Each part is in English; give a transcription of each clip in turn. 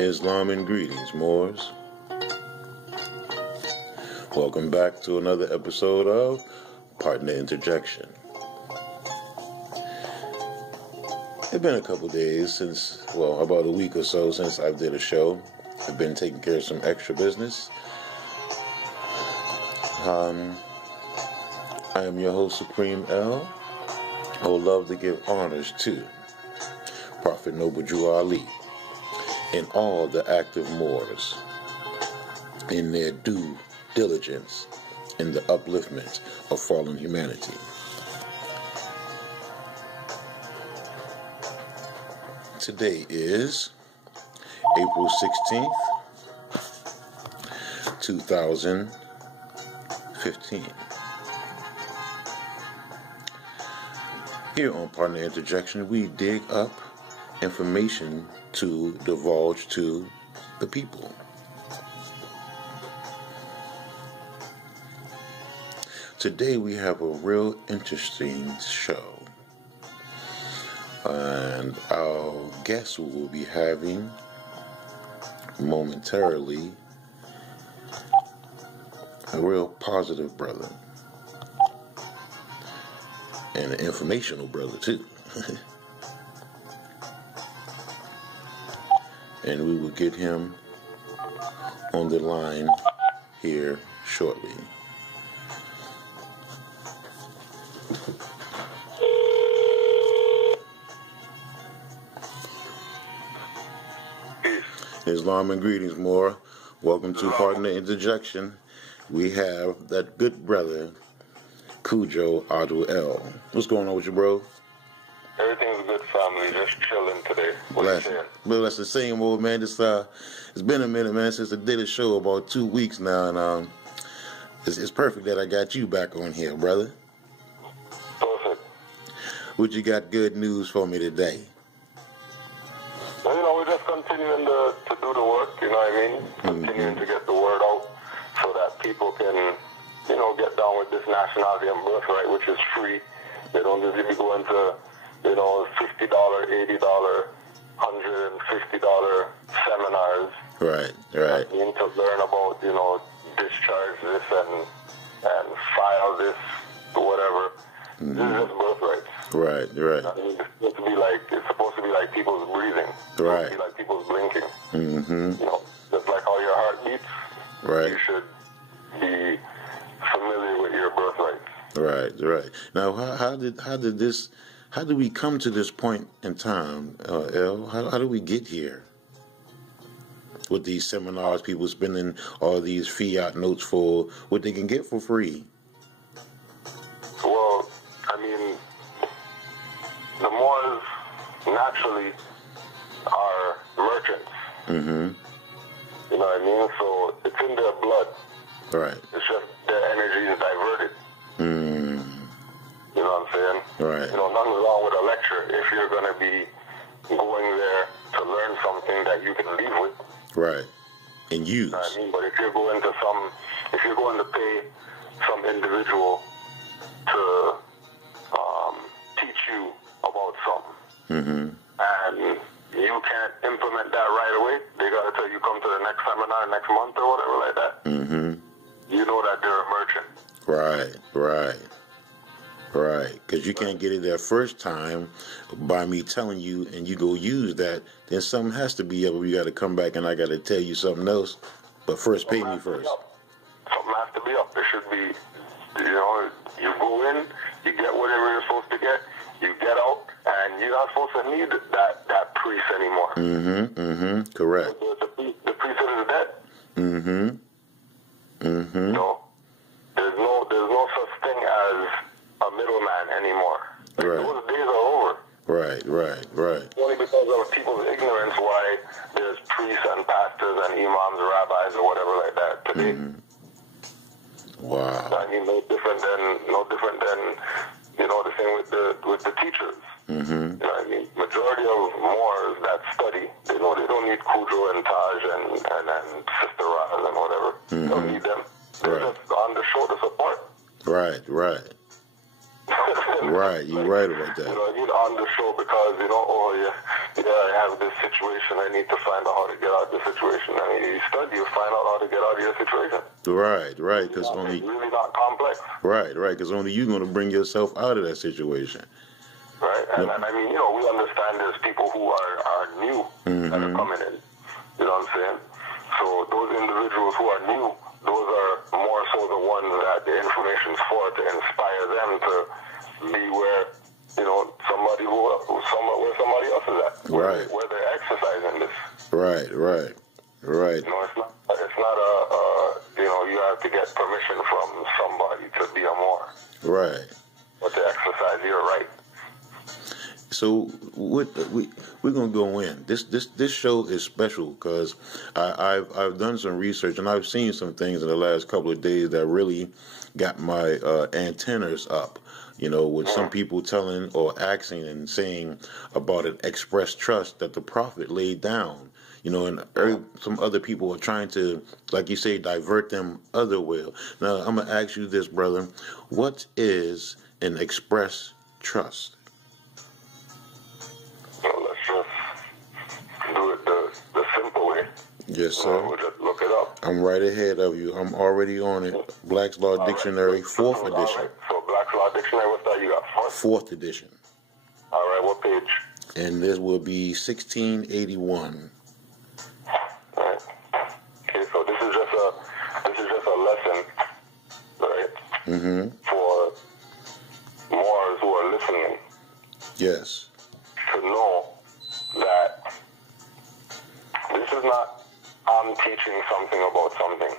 Islam and greetings, Moors. Welcome back to another episode of Partner Interjection. It's been a couple days since, about a week or so since I did a show. I've been taking care of some extra business. I am your host, Supreme L. I would love to give honors to Prophet Noble Drew Ali and all the active Moors in their due diligence in the upliftment of fallen humanity. Today is April 16th, 2015. Here on Partner Interjection, we dig up information to divulge to the people. Today we have a real interesting show. And our guest who will be having momentarily a real positive brother. And an informational brother too. And we will get him on the line here shortly. Islam and greetings, more. Welcome to Partner Interjection. We have that good brother, Kudjo Adu L. What's going on with you, bro? Everything's good, family. Just chilling today. What you saying? Well, that's the same old, man. It's been a minute, man, since I did a show, about 2 weeks now, and it's perfect that I got you back on here, brother. Perfect. What you got good news for me today? Well, we're just continuing to do the work, you know what I mean? Continuing to get the word out so that people can, get down with this nationality and birthright, which is free. They don't just be going to, $50, $80, $150 seminars. Right. You need to learn about, discharge this and file this, whatever. Mm-hmm. This is just birthright. Right. I mean, it's supposed to be like people's breathing. It's right. supposed to be like people's blinking. Mm-hmm. Just like how your heart beats. Right. You should be familiar with your birthright. Right. Now, how did we come to this point in time, L? How do we get here? With these seminars, people spending all these fiat notes for what they can get for free. Well, I mean, the Moors naturally are merchants. Mm-hmm. You know what I mean? So it's in their blood. Right. It's just their energy is diverted. Mm. You know what I'm saying? Right. Nothing wrong with a lecture if you're going to be going there to learn something that you can leave with. Right. And use. You know what I mean? But if you're going to pay some individual to teach you about something, mm-hmm. and you can't implement that right away, they got to tell you come to the next seminar next month or whatever like that. Mm-hmm. You know that they're a merchant. Right. Because you can't get it that first time by me telling you and you go use that, then something has to be up. You got to come back and I got to tell you something else. But first, pay me first. Something has to be up. There should be, you go in, you get whatever you're supposed to get, you get out, and you're not supposed to need that priest anymore. Mm-hmm. Correct. The priesthood is dead. Mm-hmm. There's no such thing as a middleman anymore. Right. Those days are over. Right. Only because of people's ignorance why there's priests and pastors and imams, rabbis, or whatever like that today. Mm-hmm. Wow. I mean, no different than the thing with the teachers. Mm-hmm. You know what I mean? Majority of Moors that study, they don't need Kudjo and Taj and Sister Raz and whatever. Mm-hmm. They don't need them. They're just on the shoulder support. Right. Right. You're right about that. You need on the show because, oh, I have this situation. I need to find out how to get out of this situation. I mean, you study, you find out how to get out of your situation. Right, because it's really not complex. Right, because only you're going to bring yourself out of that situation. Right, and I mean, we understand there's people who are new that are coming in. You know what I'm saying? So those individuals who are new, those are more so the ones that the information's for, to inspire them to be where, somebody where somebody else is at. Right. Where they're exercising this. Right. It's not you have to get permission from somebody to be a Moor. Right. But to exercise your right. So we're gonna go in. This show is special because I've done some research and I've seen some things in the last couple of days that really got my antennas up. With some people telling or asking and saying about an express trust that the prophet laid down. And some other people are trying to, like you say, divert them other way. Now I'm gonna ask you this, brother: what is an express trust? Well, let's just do it the simple way. Yes, sir. We'll just look it up. I'm right ahead of you. I'm already on it. Black's Law Dictionary, 4th edition. All right. So Black's Law Dictionary, what's that you got? 4th edition. All right, what page? And this will be 1681. All right. Okay, so this is just a lesson, right? For Moors who are listening. Yes. To know that this is not I'm teaching something about something.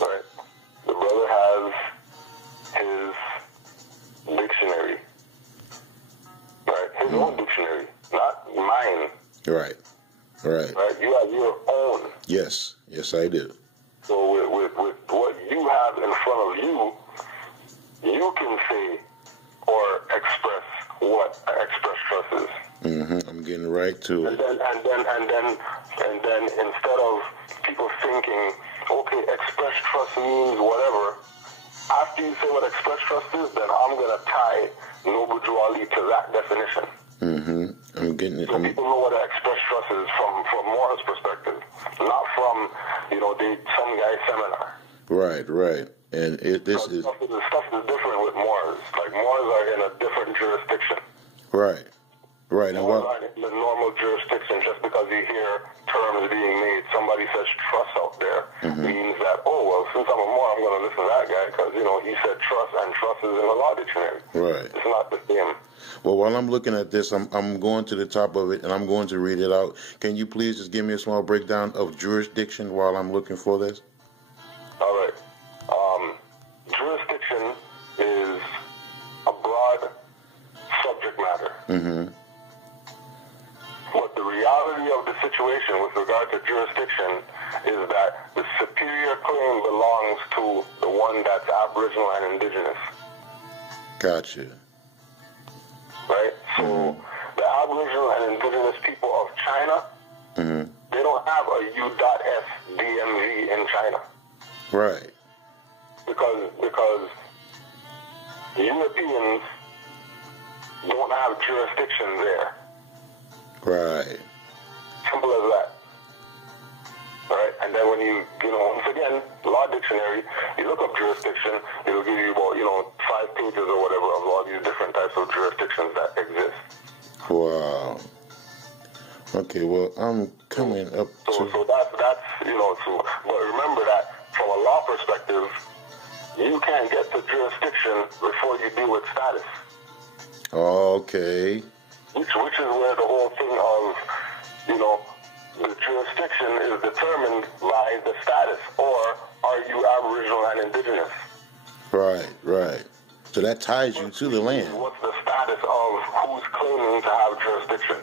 Right? The brother has his dictionary. Right? His own dictionary, not mine. Right. Right? You have your own. Yes, I do. So with what you have in front of you, you can say or express what an express trust is. I'm getting right to it. And then instead of people thinking, okay, express trust means whatever, after you say what express trust is, then I'm going to tie Noble Drew Ali to that definition. I'm getting it. So people know what an express trust is from Moore's perspective, not from, some guy's seminar. Right. And this is... Stuff is different with Moors. Like, Moors are in a different jurisdiction. Right. And Moors aren't in the normal jurisdiction. Just because you hear terms being made, somebody says trust out there, means that, since I'm a Moor, I'm going to listen to that guy because, he said trust, and trust is in the law dictionary. Right. It's not the same. Well, while I'm looking at this, I'm going to the top of it, and I'm going to read it out. Can you please just give me a small breakdown of jurisdiction while I'm looking for this? All right. Jurisdiction is a broad subject matter. But the reality of the situation with regard to jurisdiction is that the superior claim belongs to the one that's Aboriginal and Indigenous. Gotcha. Right? So the Aboriginal and Indigenous people of China, they don't have a U.S. DMV in China. Right. Because Europeans don't have jurisdiction there. Right. Simple as that. All right, and then when you once again, law dictionary, you look up jurisdiction, it'll give you about, 5 pages or whatever of all these different types of jurisdictions that exist. Wow. Okay, well, I'm coming up to... So that's but remember that from a law perspective, you can't get to jurisdiction before you deal with status. Okay. Which is where the whole thing of, the jurisdiction is determined by the status, or are you Aboriginal and Indigenous? Right. So that ties you to the land. What's the status of who's claiming to have jurisdiction?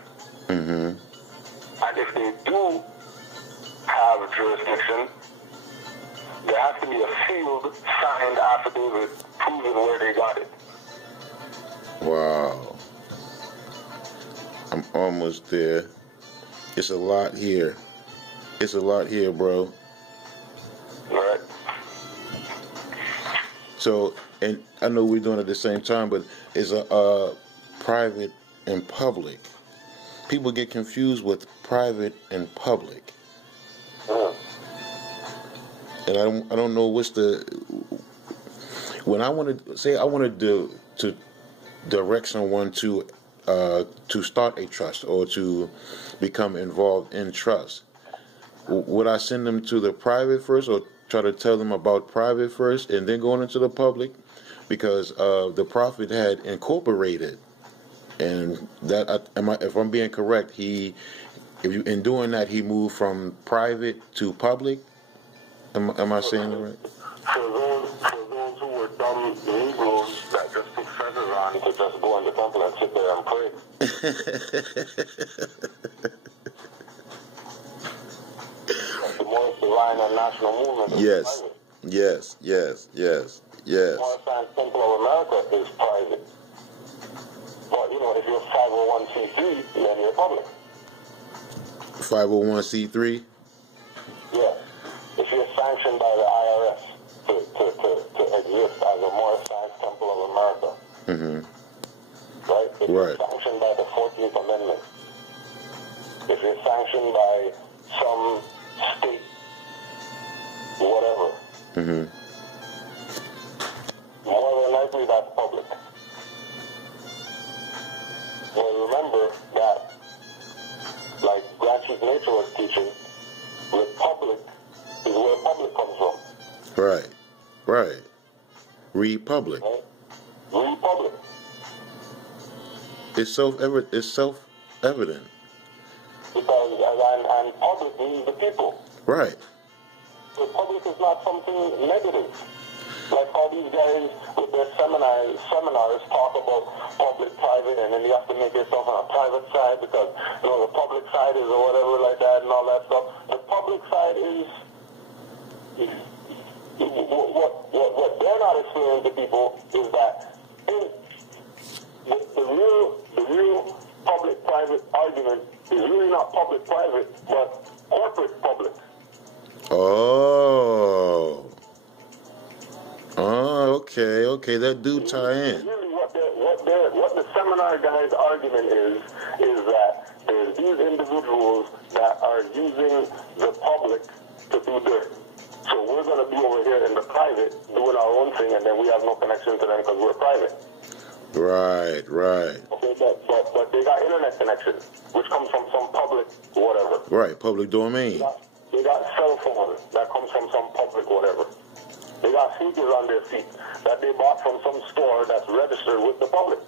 And if they do have jurisdiction, there has to be a sealed, signed affidavit proving where they got it. Wow. I'm almost there. It's a lot here. Bro. Right. So, and I know we're doing it at the same time, but it's a private and public. People get confused with private and public. And I don't know what's the... When I want to say I wanted to direct someone to start a trust or to become involved in trust, would I send them to the private first, or try to tell them about private first and then going into the public? Because the prophet had incorporated, and that if I'm being correct, in doing that he moved from private to public. Am I saying it right? For those who were dumb Negroes that just put feathers on to just go in the temple and sit there and pray. The more divine and national movement is private. Yes. The more Science Temple of America is private. But, if you're 501c3, then you're public. 501c3? Yeah. If you're sanctioned by the IRS to exist as a Morris Science Temple of America, right? If you're sanctioned by the 14th Amendment, if you're sanctioned by some state, whatever, more than likely that's public. But remember that, like Grand Chief Nature was teaching, republic is where public comes from. Right. Republic. Right? Republic. It's self-evident. Because and public means the people. Right. The public is not something negative. Like all these guys with their seminars talk about public, private, and then you have to make yourself on a private side because the public side is or whatever like that and all that stuff. The public side is what they're not explaining to people is that the real public-private argument is really not public-private, but corporate-public. Okay, that do tie in. Really what the seminar guy's argument is that there's these individuals that are using the public to do dirt. So we're going to be over here in the private doing our own thing, and then we have no connection to them because we're private. Right. Okay, but they got internet connection, which comes from some public whatever. Right, public domain. They got cell phone that comes from some public whatever. They got sneakers on their feet that they bought from some store that's registered with the public.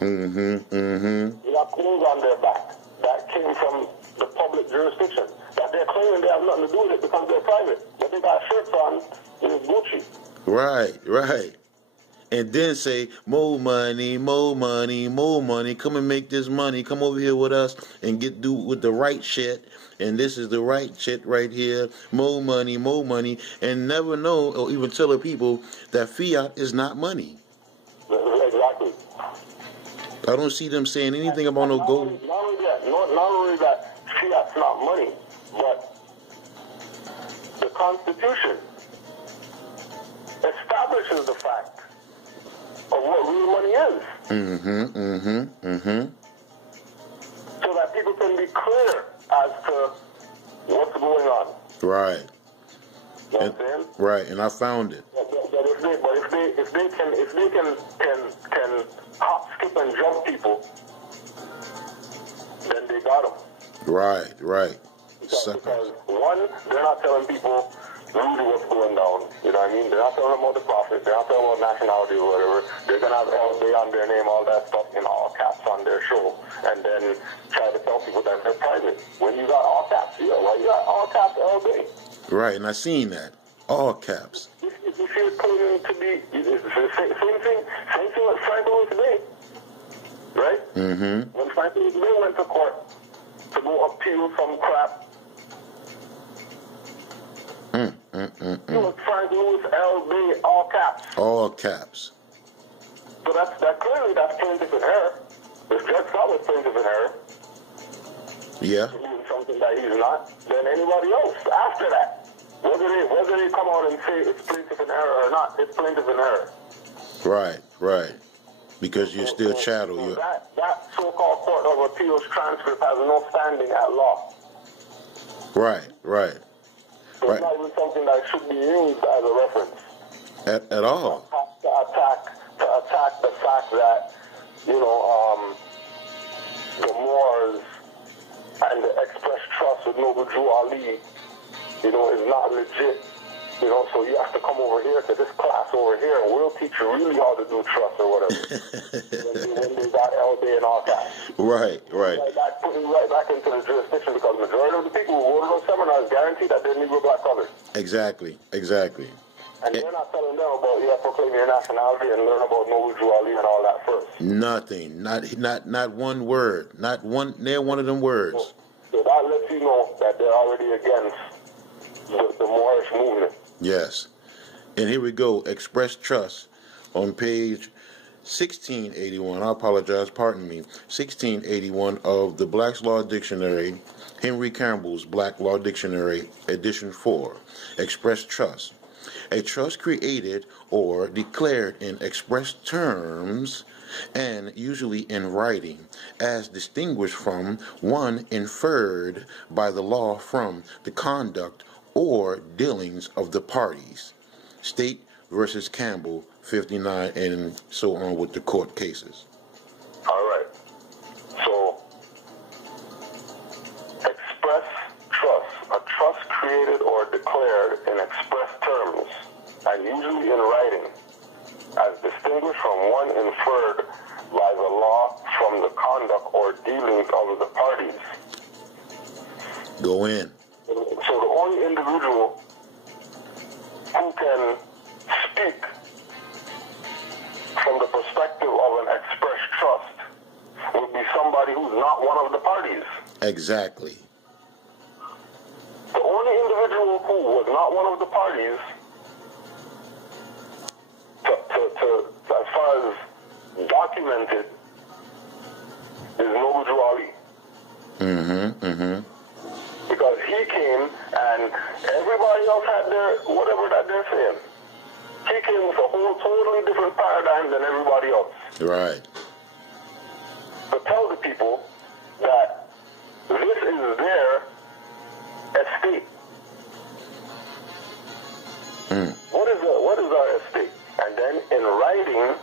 They got clothes on their back that came from the public jurisdiction that they're claiming they have nothing to do with it because they're private. But they got shirts on with Gucci. Right. And then say, more money, come and make this money, come over here with us and do with the right shit, and this is the right shit right here, more money, and never know or even tell the people that fiat is not money. Exactly. I don't see them saying anything about no gold. Not only that fiat's not money, but the Constitution establishes the fact of what real money is. So that people can be clear as to what's going on. Right. You know what I'm saying? Right, and I found it. But if they can hop, skip, and jump people, then they got them. Right. Because one, they're not telling people really what's going down. You know what I mean? They're not telling them about the prophet. They're not telling them about nationality or whatever. They're going to have LB on their name, all that stuff in all caps on their show, and then try to tell people that they're private. When you got all caps, why you got all caps LB? Right, and I seen that. All caps. If you're claiming to be, it's the same thing with Franklin today. Right? When Franklin today went to court to go appeal some crap, Frank Lewis LB, all caps. All caps. So that's plaintiff in error. If Judge Scott was plaintiff in error, yeah, doing something that he's not, then anybody else after that, whether they come out and say it's plaintiff in error or not, it's plaintiff in error. Right. Because you're still chattel. So that so-called Court of Appeals transcript has no standing at law. Right, right. So it's not even something that should be used as a reference. At all. To attack the fact that, the Moors and the Express Trust with Noble Drew Ali, is not legit. So you have to come over here to this class over here, and we'll teach you really how to do trust or whatever. when they got LD and all that. Right. Putting right back into the jurisdiction, because the majority of the people who go to those seminars guarantee that they're Negro Black brothers. Exactly. And they're not telling them about, you have to proclaim your nationality and learn about Noble Drew Ali and all that first. Nothing. Not one word. Not one of them words. So that lets you know that they're already against the Moorish movement. Yes. And here we go. Express Trust on page 1681. I apologize. Pardon me. 1681 of the Black's Law Dictionary, Henry Campbell's Black Law Dictionary, edition 4. Express Trust. A trust created or declared in express terms and usually in writing, as distinguished from one inferred by the law from the conduct or dealings of the parties. State versus Campbell, 59, and so on with the court cases. All right. So, express trust. A trust created or declared in express terms, and usually in writing, as distinguished from one inferred by the law from the conduct or dealings of the parties. Go in. So the only individual who can speak from the perspective of an express trust would be somebody who's not one of the parties. Exactly. The only individual who was not one of the parties, as far as documented, is Noble Drew Ali. Because he came and everybody else had their whatever that they're saying. He came with a whole totally different paradigm than everybody else. Right. But tell the people that this is their estate. What is our estate? And then in writing,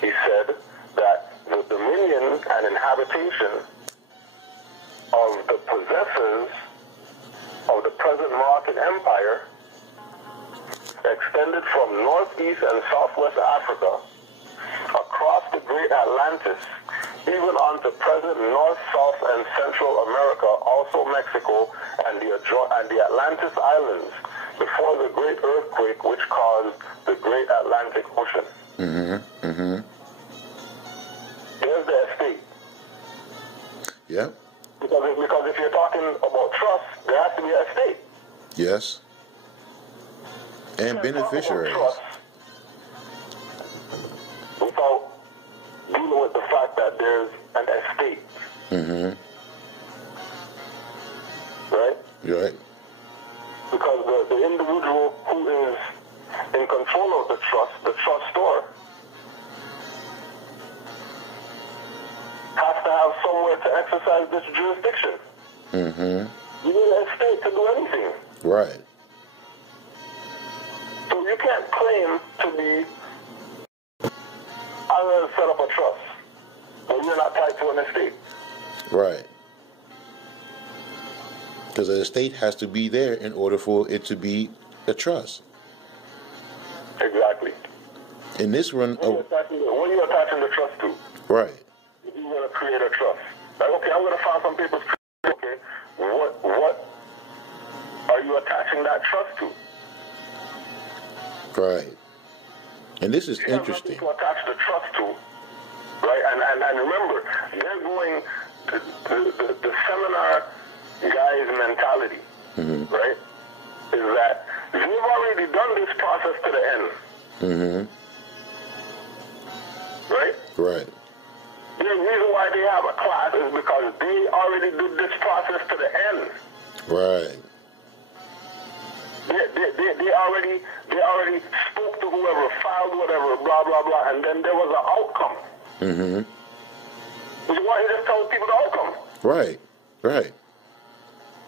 he said that the dominion and inhabitation of the possessors of the present Moroccan Empire extended from northeast and southwest Africa across the great Atlantis, even onto present North, South, and Central America, also Mexico, and the Atlantis Islands, before the great earthquake which caused the great Atlantic Ocean. There's the estate. Yep. Because if you're talking about trust, there has to be an estate. Yes. And beneficiaries. Without dealing with the fact that there's an estate. Right? Right. Because the individual who is in control of the trustor, has to have somewhere to exercise this jurisdiction. You need an estate to do anything. Right. So you can't claim to be, I'm going to set up a trust, but you're not tied to an estate. Right. Because the estate has to be there in order for it to be a trust. Exactly. In this run, what are you attaching the trust to? Right. You're going to create a trust. Like, okay, I'm going to file some papers. Okay, what are you attaching that trust to? Right. And this is you interesting. To attach the trust to, right? And remember, they're going the seminar guy's mentality, right? Is that they've already done this process to the end. Right? Right. The reason why they have a class is because they already did this process to the end. Right. They already spoke to whoever, filed whatever, blah, blah, blah, and then there was an outcome. Mm-hmm. Why you just tell people the outcome? Right, right.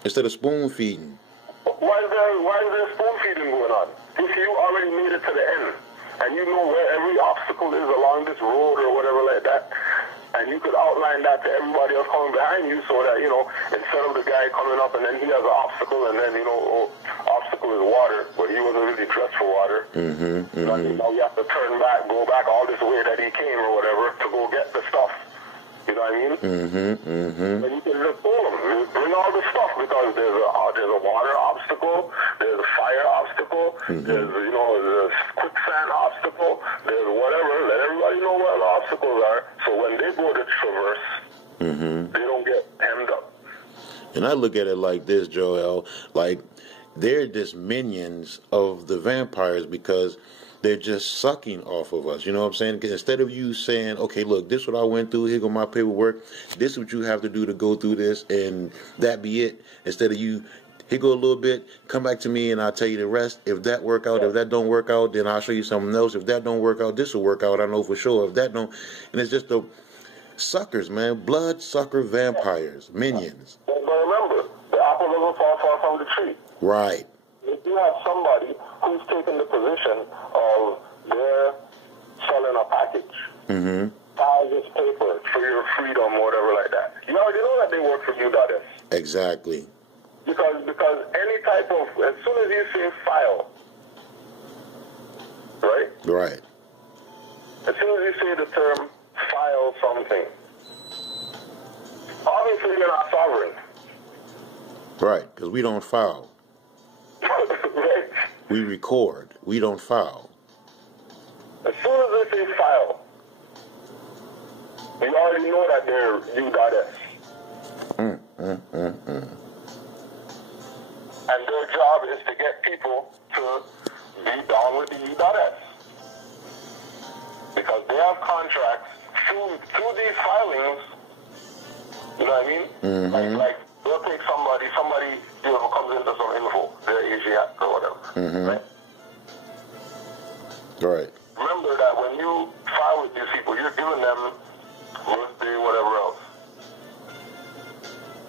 Instead of spoon feeding. Why is there spoon feeding going on? If you already made it to the end, and you know where every obstacle is along this road or whatever like that, and you could outline that to everybody else coming behind you so that, instead of the guy coming up and then he has an obstacle and then, obstacle is water, but he wasn't really dressed for water. Mm-hmm, mm-hmm. Now you have to go back all this way that he came or whatever to go get the stuff. You know what I mean? Mm-hmm, mm-hmm. And you can just pull them. Bring all the stuff because there's a water obstacle, there's a fire obstacle, mm-hmm. there's a quicksand obstacle, there's whatever. Let everybody know where the obstacles are, so when they go to traverse, mm-hmm. they don't get hemmed up. And I look at it like this, Joel, like they're just minions of the vampires because they're just sucking off of us. You know what I'm saying? Because instead of you saying, okay, look, this is what I went through, here go my paperwork, this is what you have to do to go through this, and that be it. Instead of you, here go a little bit, come back to me and I'll tell you the rest. If that work out, if that don't work out, then I'll show you something else. If that don't work out, this will work out, I know for sure. If that don't, and it's just the suckers, man, blood sucker vampires, minions. But remember, the apple doesn't fall far from the tree. Right. If you have somebody who's taken the position of they're selling a package, mm-hmm. file this paper for your freedom or whatever like that, you already know that they work for you, that is. Exactly. Because any type of, as soon as you say file, right? Right. As soon as you say the term file something, obviously you're not sovereign. Right, because we don't file. Right? We record. We don't file. As soon as they say file, you already know that they're U.S. And their job is to get people to be down with the U.S. Because they have contracts through these filings, you know what I mean? Mm-hmm. Like they'll take somebody comes into some info, their Asiatic or whatever, mm-hmm. right? Right. Remember that when you file with these people, you're giving them birthday, whatever else.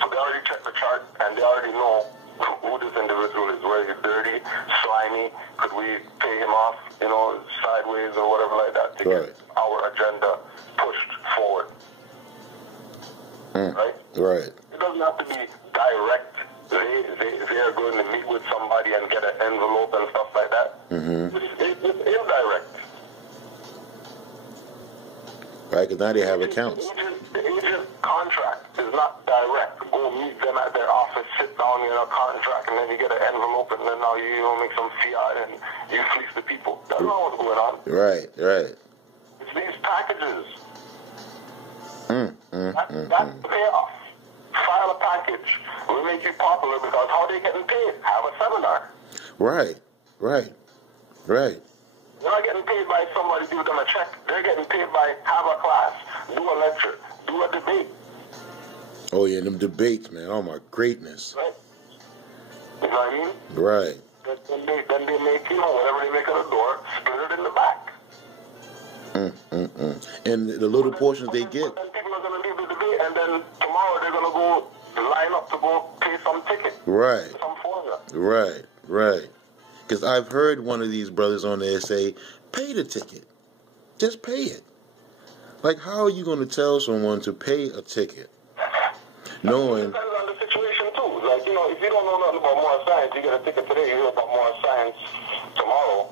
So they already checked the chart and they already know who this individual is. Where he's dirty, slimy, could we pay him off, sideways or whatever like that to get our agenda pushed forward. Right? Right. It doesn't have to be direct. They are going to meet with somebody and get an envelope and stuff like that. Mm-hmm. It's indirect. Right, because now they have accounts. The agent contract is not direct. Go meet them at their office, sit down in a contract, and then you get an envelope, and then now you make some fiat and you fleece the people. That's not what's going on. Right, right. It's these packages. That's the payoff. File a package. We'll make you popular because how they getting paid? Have a seminar. Right, right, right. They're not getting paid by somebody give them a check. They're getting paid by have a class, do a lecture, do a debate. Oh yeah, them debates, man. Oh my greatness. Right? You know what I mean? Right. Then they make, whatever they make at the door, split it in the back. And the little portions they get. Then people are going to leave the debate, and then tomorrow they're going to go line up to go pay some ticket. Right. Some formula. Right, right. Because I've heard one of these brothers on there say, pay the ticket. Just pay it. Like, how are you going to tell someone to pay a ticket? Knowing... It depends on the situation, too. Like, if you don't know nothing about moral science, you get a ticket today, you hear about moral science tomorrow.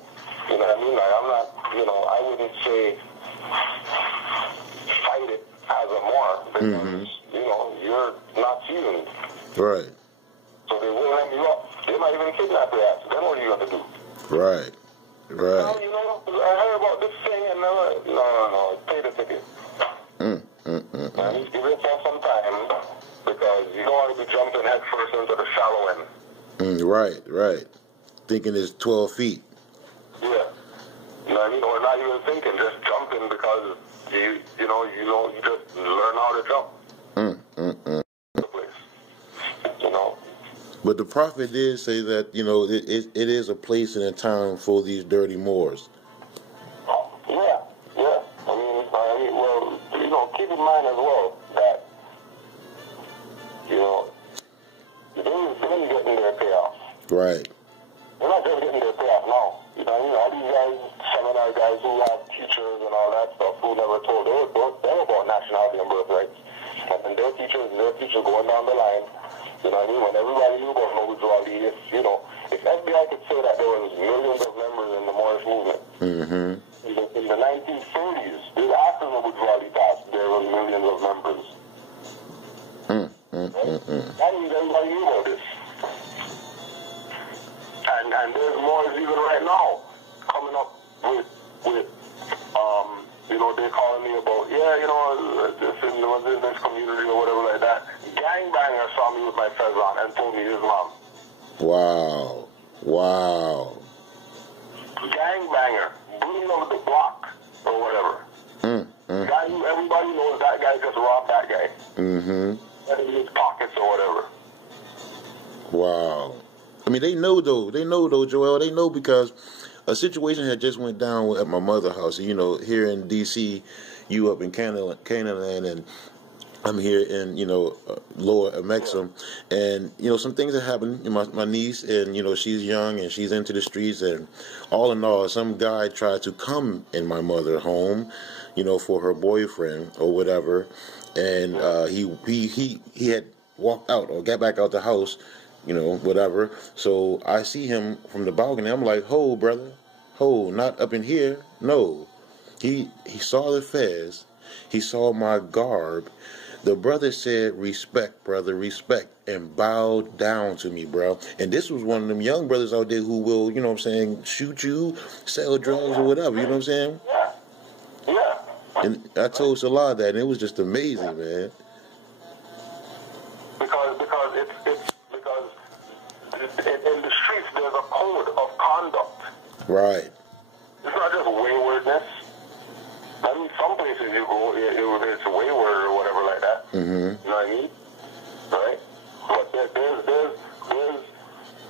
You know what I mean? Like, I'm not, I wouldn't say fight it as a more because, you're not seasoned. Right. So they will let you up. They might even kidnap your ass. Then what are you going to do? Right. Right. Now, I heard about this thing and no, pay the ticket. At least give yourself some time because you don't want to be jumping head first into the shallow end. Right, right. Thinking it's 12 feet. Yeah. You know what I mean? Or not even thinking, just jumping because you just learn how to jump. The place. But the prophet did say that, you know, it is a place and a time for these dirty Moors. Yeah, yeah. Well, you know, keep in mind as well that, you know, they're getting their payoff. Right. They're not just getting their payoff now. You know, all these guys, seminar guys who have teachers and all that stuff, who never told them about nationality and birthrights. And then their teachers going down the line. You know what I mean? When everybody knew about Kudjo, if FBI could say that there was millions of members in the Moorish movement, in the 1930s, after Kudjo passed, there were millions of members. That means everybody knew about this. And there's Moors even right now coming up with you know, they're calling me about, this community or whatever like that. Gangbanger saw me with my fez on and told me his mom. Wow. Wow. Gangbanger, bleeding over the block or whatever. Guy who everybody knows that guy just robbed that guy. And in his pockets or whatever. Wow. I mean, they know though, Joel. They know because a situation had just went down at my mother's house. You know, here in D.C., you up in Canaanland, and I'm here in, Lower Mexham. And, some things that happened. My niece, and, she's young and she's into the streets. And all in all, some guy tried to come in my mother's home, for her boyfriend or whatever. And he had walked out or got back out the house, whatever. So I see him from the balcony. I'm like, ho, brother. Ho, not up in here. No. He saw the fez. He saw my garb. The brother said, respect, brother, respect, and bowed down to me, bro. And this was one of them young brothers out there who will, shoot you, sell drugs or whatever, you know what I'm saying? Yeah. And I told Salah that, and it was just amazing, man. Because in the streets there's a code of conduct. Right. It's not just waywardness. I mean, some places you go, it's wayward or whatever like that. You know what I mean? Right? But there's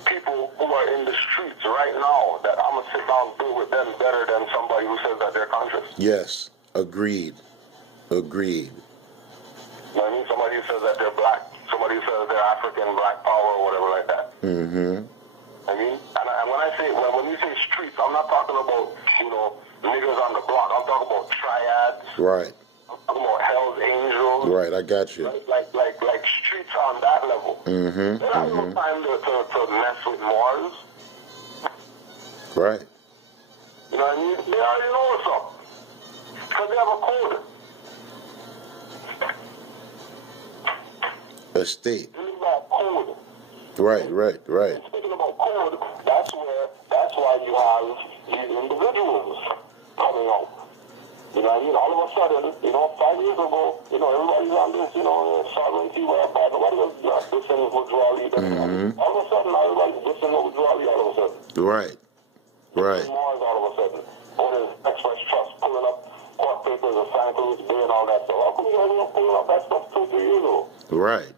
people who are in the streets right now that I'm going to sit down and deal with them better than somebody who says that they're conscious. Yes. Agreed. You know what I mean? Somebody who says that they're black. Somebody who says they're African, black power or whatever like that. I mean, and when we say streets, I'm not talking about, niggas on the block. I'm talking about triads. Right. I'm talking about Hell's Angels. Right, I got you. Like streets on that level. They don't have no time to mess with Moors. Right. You know what I mean? They already know what's up. Because they have a code. A state. They live by a code. Right. Speaking about code, that's why you have these individuals coming out. You know what I mean? All of a sudden, 5 years ago, everybody's on this, sovereignty, whatever. Nobody was dissing Kudjo. All of a sudden, everybody's dissing Kudjo all of a sudden. Right. Mars all of a sudden. Or there's Express Trust pulling up court papers of St. Louis Bay and all that stuff. How come you guys not pulling up that stuff 2-3 years ago? Right.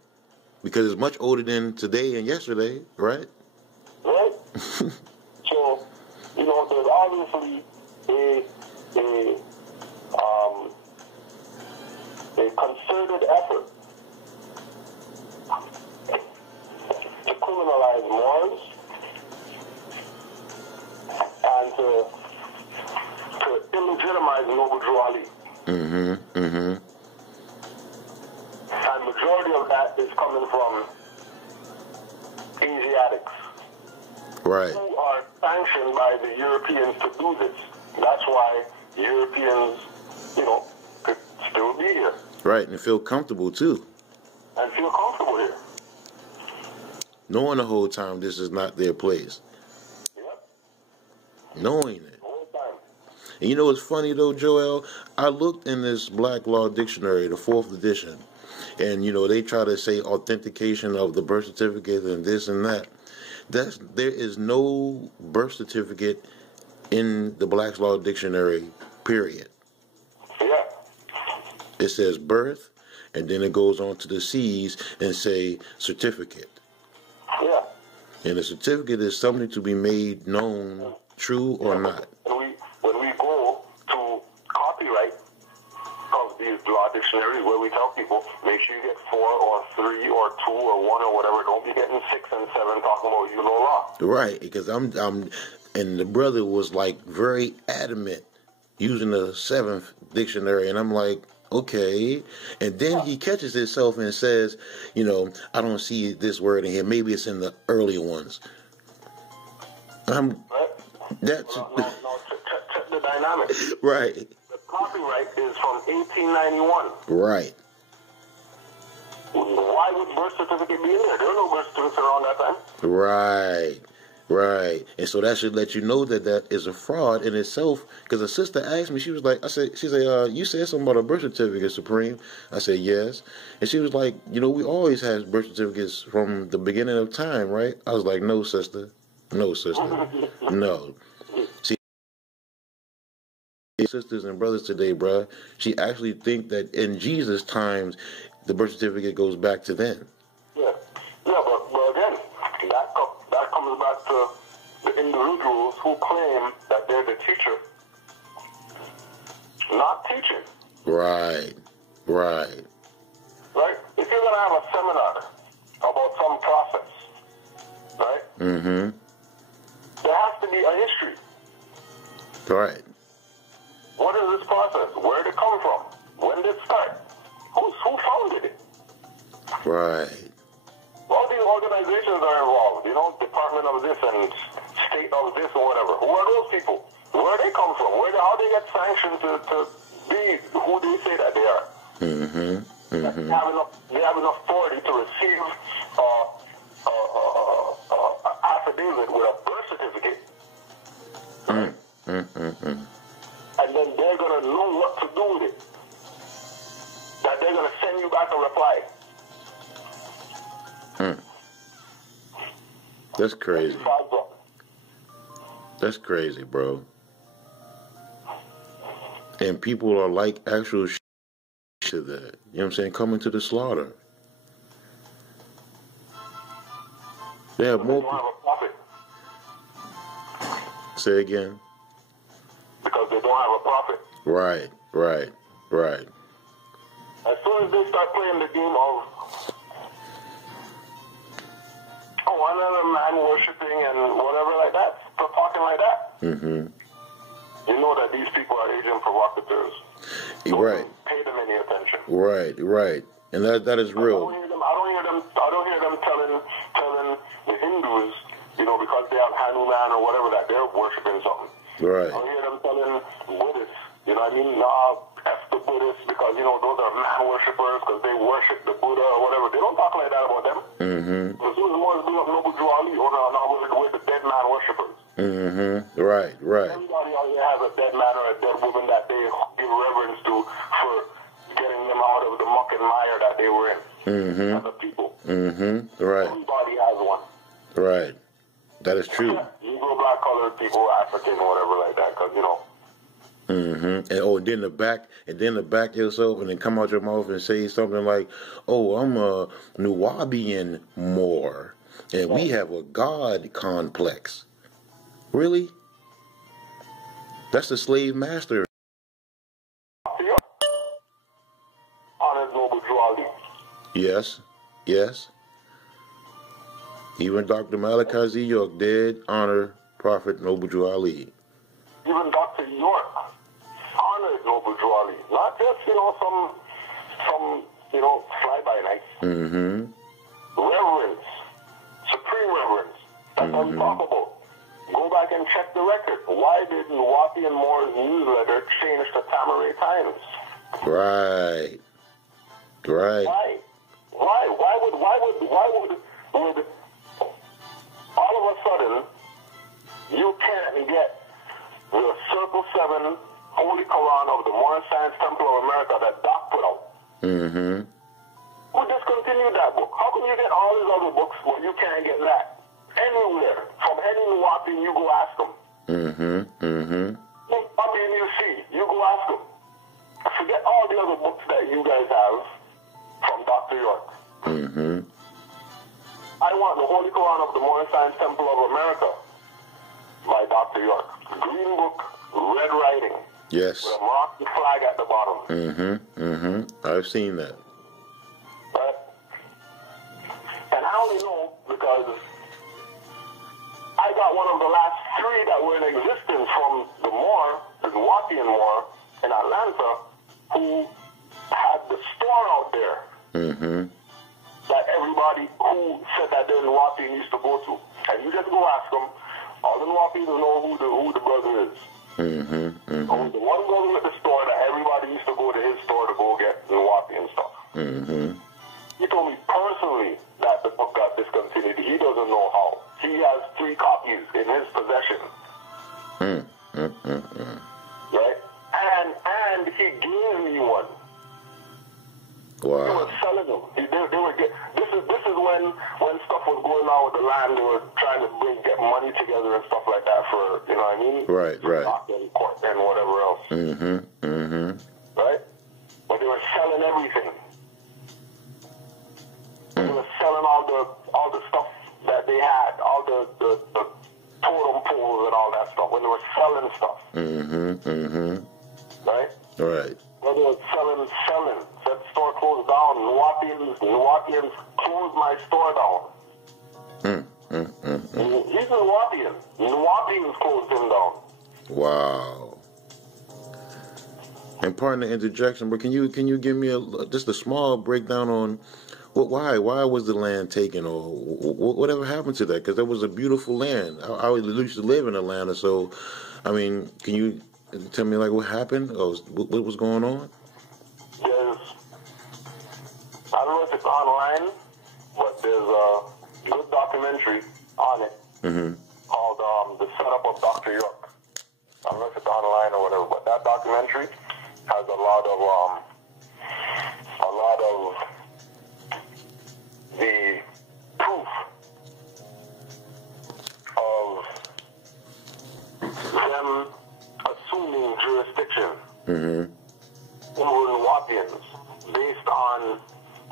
Because it's much older than today and yesterday, right? Right? So, there's obviously a concerted effort to criminalize Moors and to illegitimize Kudjo Ali. And majority of that is coming from Asiatics. Right. Who are sanctioned by the Europeans to do this. That's why Europeans, could still be here. Right, and feel comfortable too. And feel comfortable here. Knowing the whole time this is not their place. Yep. Knowing it. The whole time. And you know what's funny though, Joel? I looked in this Black Law Dictionary, the 4th edition, and they try to say authentication of the birth certificate and this and that. There is no birth certificate in the Black Law Dictionary, period. Yeah. It says birth, and then it goes on to the C's and say certificate. Yeah. And a certificate is something to be made known, true or not. When we go to copyright of these law dictionaries, where we tell people, make sure you get 4 or 3 or 2 or 1 or whatever. Don't be getting 6 and 7 talking about you know law. Right, because and the brother was like very adamant using the 7th dictionary, and I'm like, okay. And then he catches himself and says, you know, I don't see this word in here. Maybe it's in the earlier ones. That's check the dynamic. Right. The copyright is from 1891. Right. Why would birth certificate be in there? There were no birth certificates around that time. Right. Right. And so that should let you know that that is a fraud in itself. Because a sister asked me, she said, you said something about a birth certificate, Supreme. I said, yes. And she was like, you know, we always had birth certificates from the beginning of time, right? I was like, no, sister. No, sister. No. See, sisters and brothers today, bruh, she actually think that in Jesus' times, the birth certificate goes back to then. Yeah. Yeah, but again, that comes back to the individuals who claim that they're the teacher, not teaching. Right. Right. Right? If you're going to have a seminar about some process, right? Mm-hmm. There has to be a history. Right. What is this process? Where did it come from? When did it start? Who founded it? Right. All these organizations are involved, you know, Department of this and State of this or whatever. Who are those people? Where they come from? How they get sanctioned to be who they say that they are? Mm-hmm. Mm-hmm. They have enough authority to receive affidavit with a birth certificate. And then they're going to know what to do with it. That they're going to send you back a reply. That's crazy. That's crazy, bro. And people are like actual to that. You know what I'm saying? Coming to the slaughter. They have more. They don't have a profit. Say again. Because they don't have a profit. Right, right, right. As soon as they start playing the game of another man worshipping and whatever like that, talking like that, you know that these people are agent provocateurs. Right. Don't pay them any attention. Right, right. And that is real. I don't hear them telling the Hindus, you know, because they have Hanuman or whatever, that they're worshiping something. Right. I don't hear them telling Buddhists, you know what I mean? Nah, F the Buddhists, because, you know, those are man worshippers because they worship the Buddha or whatever. They don't talk like that about them. As soon as the ones bring up Noble Drew Ali, we're the dead man worshippers. Right, right. Everybody out here has a dead man or a dead woman that they give reverence to for getting them out of the muck and mire that they were in. As a people. Right. Everybody has one. Right. That is true. Negro, black, colored people, African, whatever like that, because, you know. And then to back yourself and then come out your mouth and say something like, oh, I'm a Nubian Moor and we have a God complex. Really? That's the slave master. Honored Noble Drew Ali. Yes, yes. Even Dr. Malachi York did honor Prophet Noble Drew Ali. Even Dr. York honored Noble Drew Ali. Not just, you know, some you know, fly-by-night. Reverence. Supreme reverence. That's untalkable. Go back and check the record. Why did Wapi and Moore's newsletter change to Tamaray Times? Right. Right. Why would all of a sudden you can't get the Circle 7 Holy Quran of the Moorish Science Temple of America that Doc put out? Who discontinued that book? How come you get all these other books when you can't get that? Anywhere. From any Wapi, you go ask them. Wapi and you see, you go ask them. Forget all the other books that you guys have from Dr. York. I want the Holy Quran of the Moorish Science Temple of America by Dr. York. Green book, red writing. Yes. With a Moroccan flag at the bottom. I've seen that. Right? And I only know because I got one of the last 3 that were in existence from the Moor, the Nuwapian Moor in Atlanta, who had the store out there that everybody who said that they're Nuwapian used to go to. And you just go ask them, all the Nuwapians know who the brother is. The one brother at the store that everybody used to go to his store to go get Nuwapian stuff. He told me personally that the book got discontinued. He doesn't know how. He has 3 copies in his possession. Right? And he gave me one. Wow. He was selling them. They were this is when stuff was going on with the land. They were trying to get money together and stuff like that for, you know what I mean? Right. And court and whatever else. Right? But they were selling everything. They were selling all the stuff that they had, all the totem poles and all that stuff. When they were selling stuff. Right? Right. When they were selling. Said the store closed down. Nuwapians closed my store down. He's a Nuwapian. Nuwapians closed him down. Wow. And pardon the interjection, but can you give me just a small breakdown on why was the land taken, or whatever happened to that? Because that was a beautiful land. I used to live in Atlanta, so I mean, can you tell me like what happened, or what was going on? I don't know if it's online, but there's a good documentary on it called The Setup of Dr. York. I don't know if it's online or whatever, but that documentary has a lot of the proof of them assuming jurisdiction over Nuwapians based on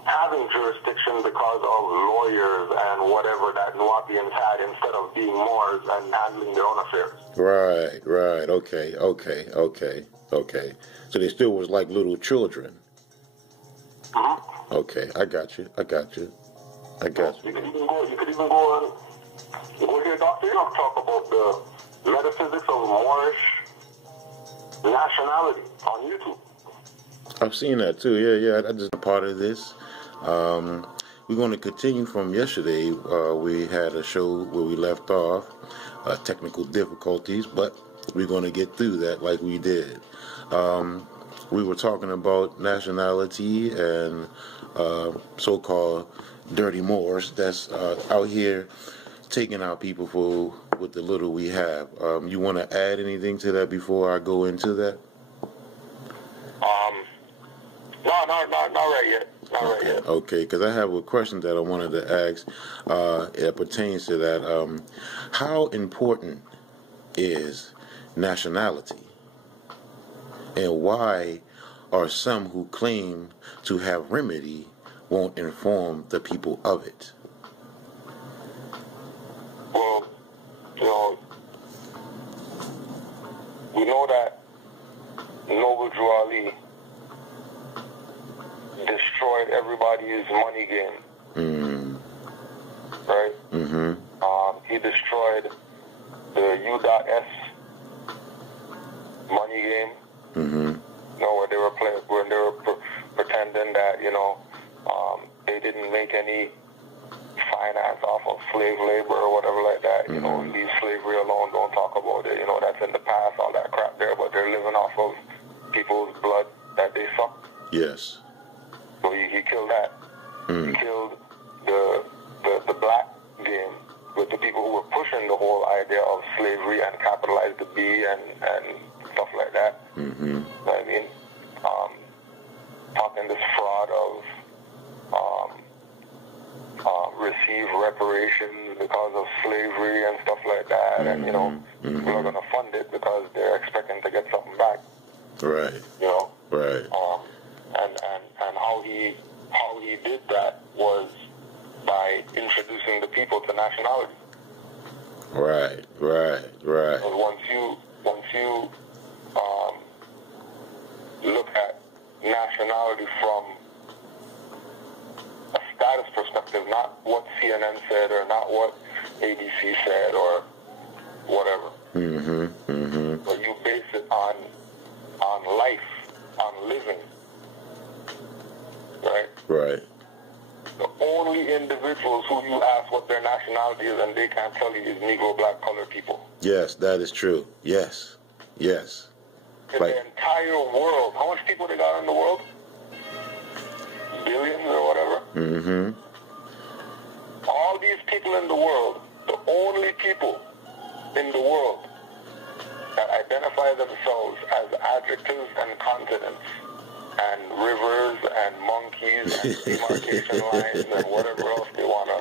having jurisdiction because of lawyers and whatever that Nuwapians had instead of being Moors and handling their own affairs. Right. Okay. So they still was like little children. Okay, I got you. You could even go hear Dr. York talk about the metaphysics of Moorish nationality on YouTube. I've seen that too. Yeah. That's just a part of this. We're going to continue from yesterday. We had a show where we left off, technical difficulties, but we're going to get through that like we did. We were talking about nationality and so-called dirty Moors that's out here taking our people for with the little we have. You want to add anything to that before I go into that? Not right yet. Okay, because I have a question that I wanted to ask. It pertains to that. How important is nationality? And why are some who claim to have remedy won't inform the people of it? Well, we know that Noble Drew Ali destroyed everybody's money game. Right? He destroyed the U.S. money game. Where they were pretending that they didn't make any finance off of slave labor or whatever like that. Leave slavery alone. Don't talk about it. That's in the past. All that crap there. But they're living off of people's blood that they suck. Yes. So he killed that. He killed the black game with the people who were pushing the whole idea of slavery and capitalize the B and stuff like that. You know what I mean? Talking this fraud of receive reparations because of slavery and stuff like that, and people are going to fund it because they're expecting to get something back. Right. Right. And how he did that was by introducing the people to nationality. Right. And once you look at nationality from a status perspective, not what CNN said or not what ABC said or whatever, but you base it on life, on living, right? Right. The only individuals who you ask what their nationality is and they can't tell you is Negro, black, colored people. Yes, that is true. Yes. In the entire world, how much people they got in the world? Billions or whatever. All these people in the world, the only people in the world that identify themselves as adjectives and continents and rivers and monkeys and demarcation lines and whatever else they want to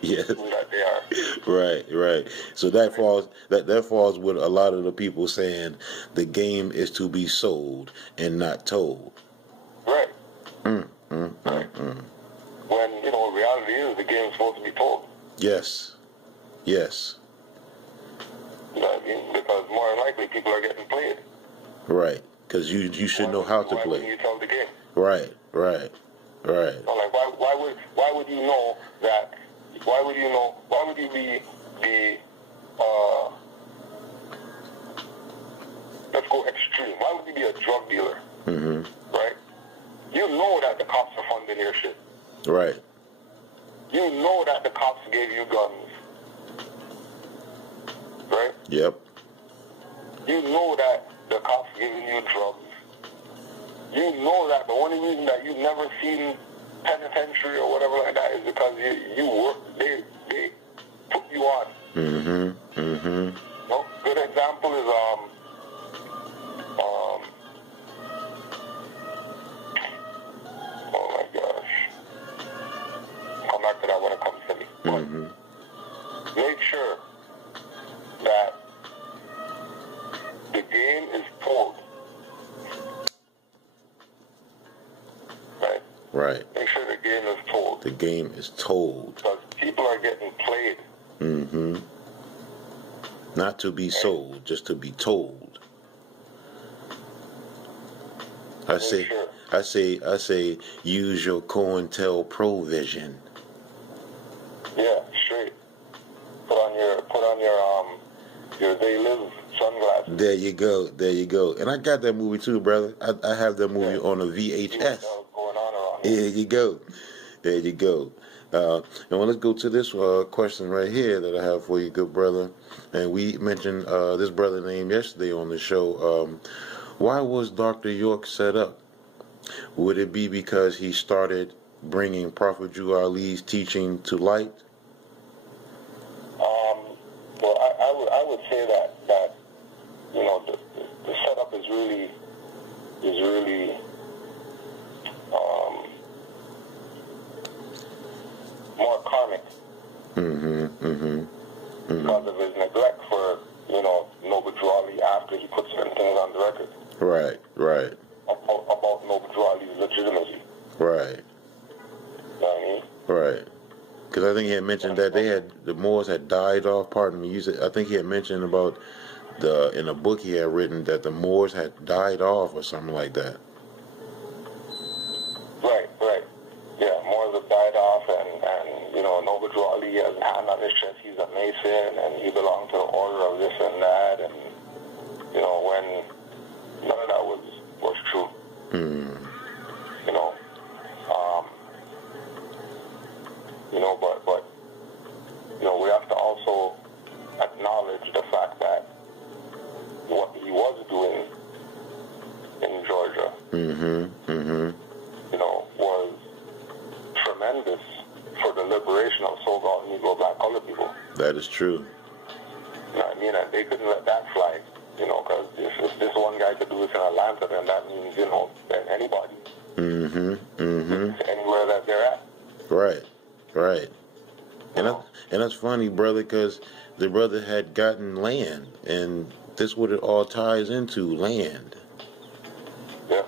that they are. Right. So that falls with a lot of the people saying the game is to be sold and not told. Right. Right. When, reality is the game is supposed to be told. Yes. You know what I mean? Because more than likely people are getting played. Right. Because you should know how to play. Why wouldn't you tell the game? Right. So like, why would you know that? Why would you be let's go extreme. Why would you be a drug dealer? Right? You know that the cops are funding your shit. Right. You know that the cops gave you guns. Right? Yep. You know that the cops giving you drugs. You know that the only reason that you've never seen penitentiary or whatever like that is because they put you on. No? Good example is oh my gosh. Come back to that when it comes to me. But make sure that the game is told. Right. Make sure the game is told. The game is told. Because people are getting played. Not to be sold, just to be told. I say, use your COINTELPRO vision. Yeah, straight. Put on your They Live sunglasses. There you go. And I got that movie too, brother. I have that movie on a VHS. There you go. And let's go to this question right here that I have for you, good brother. And we mentioned this brother name yesterday on the show. Why was Dr. York set up? Would it be because he started bringing Prophet Drew Ali's teaching to light? Well, I would say that the setup is really more karmic because of his neglect for Noble Drew Ali after he put certain things on the record. Right. About Noble Drew Ali's legitimacy. Right. You know what I mean? Right. Because I think he had mentioned that the Moors had died off. Pardon me. I think he had mentioned about in a book he had written that the Moors had died off or something like that. Right. Yeah, Moors have died off, and Noble Drew Ali has a hand on his chest. He's a Mason, and he belonged to the order of this and that, and when none of that was true. But we have to also acknowledge the fact that what he was doing in Georgia, was tremendous for the liberation of so-called Negro, black, colored people. That is true. You know what I mean? And they couldn't let that fly, because if this one guy could do this in Atlanta, then that means, then anybody. Anywhere that they're at. Right. And that's funny, brother, because the brother had gotten land, and this what it all ties into, land. Yeah.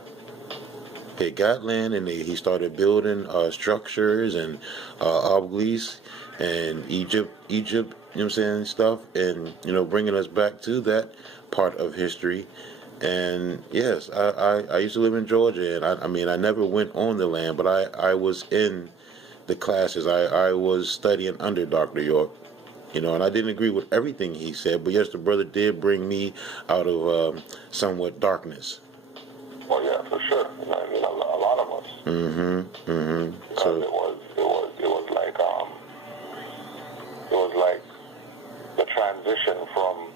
They got land, and he started building structures and obelisks and Egypt, you know what I'm saying, stuff, and bringing us back to that part of history. And yes, I used to live in Georgia, and I mean I never went on the land, but I was in the classes. I was studying under Dr. York, and I didn't agree with everything he said, but yes, the brother did bring me out of somewhat darkness. Well, yeah, for sure. I mean, a lot of us. So it was like the transition from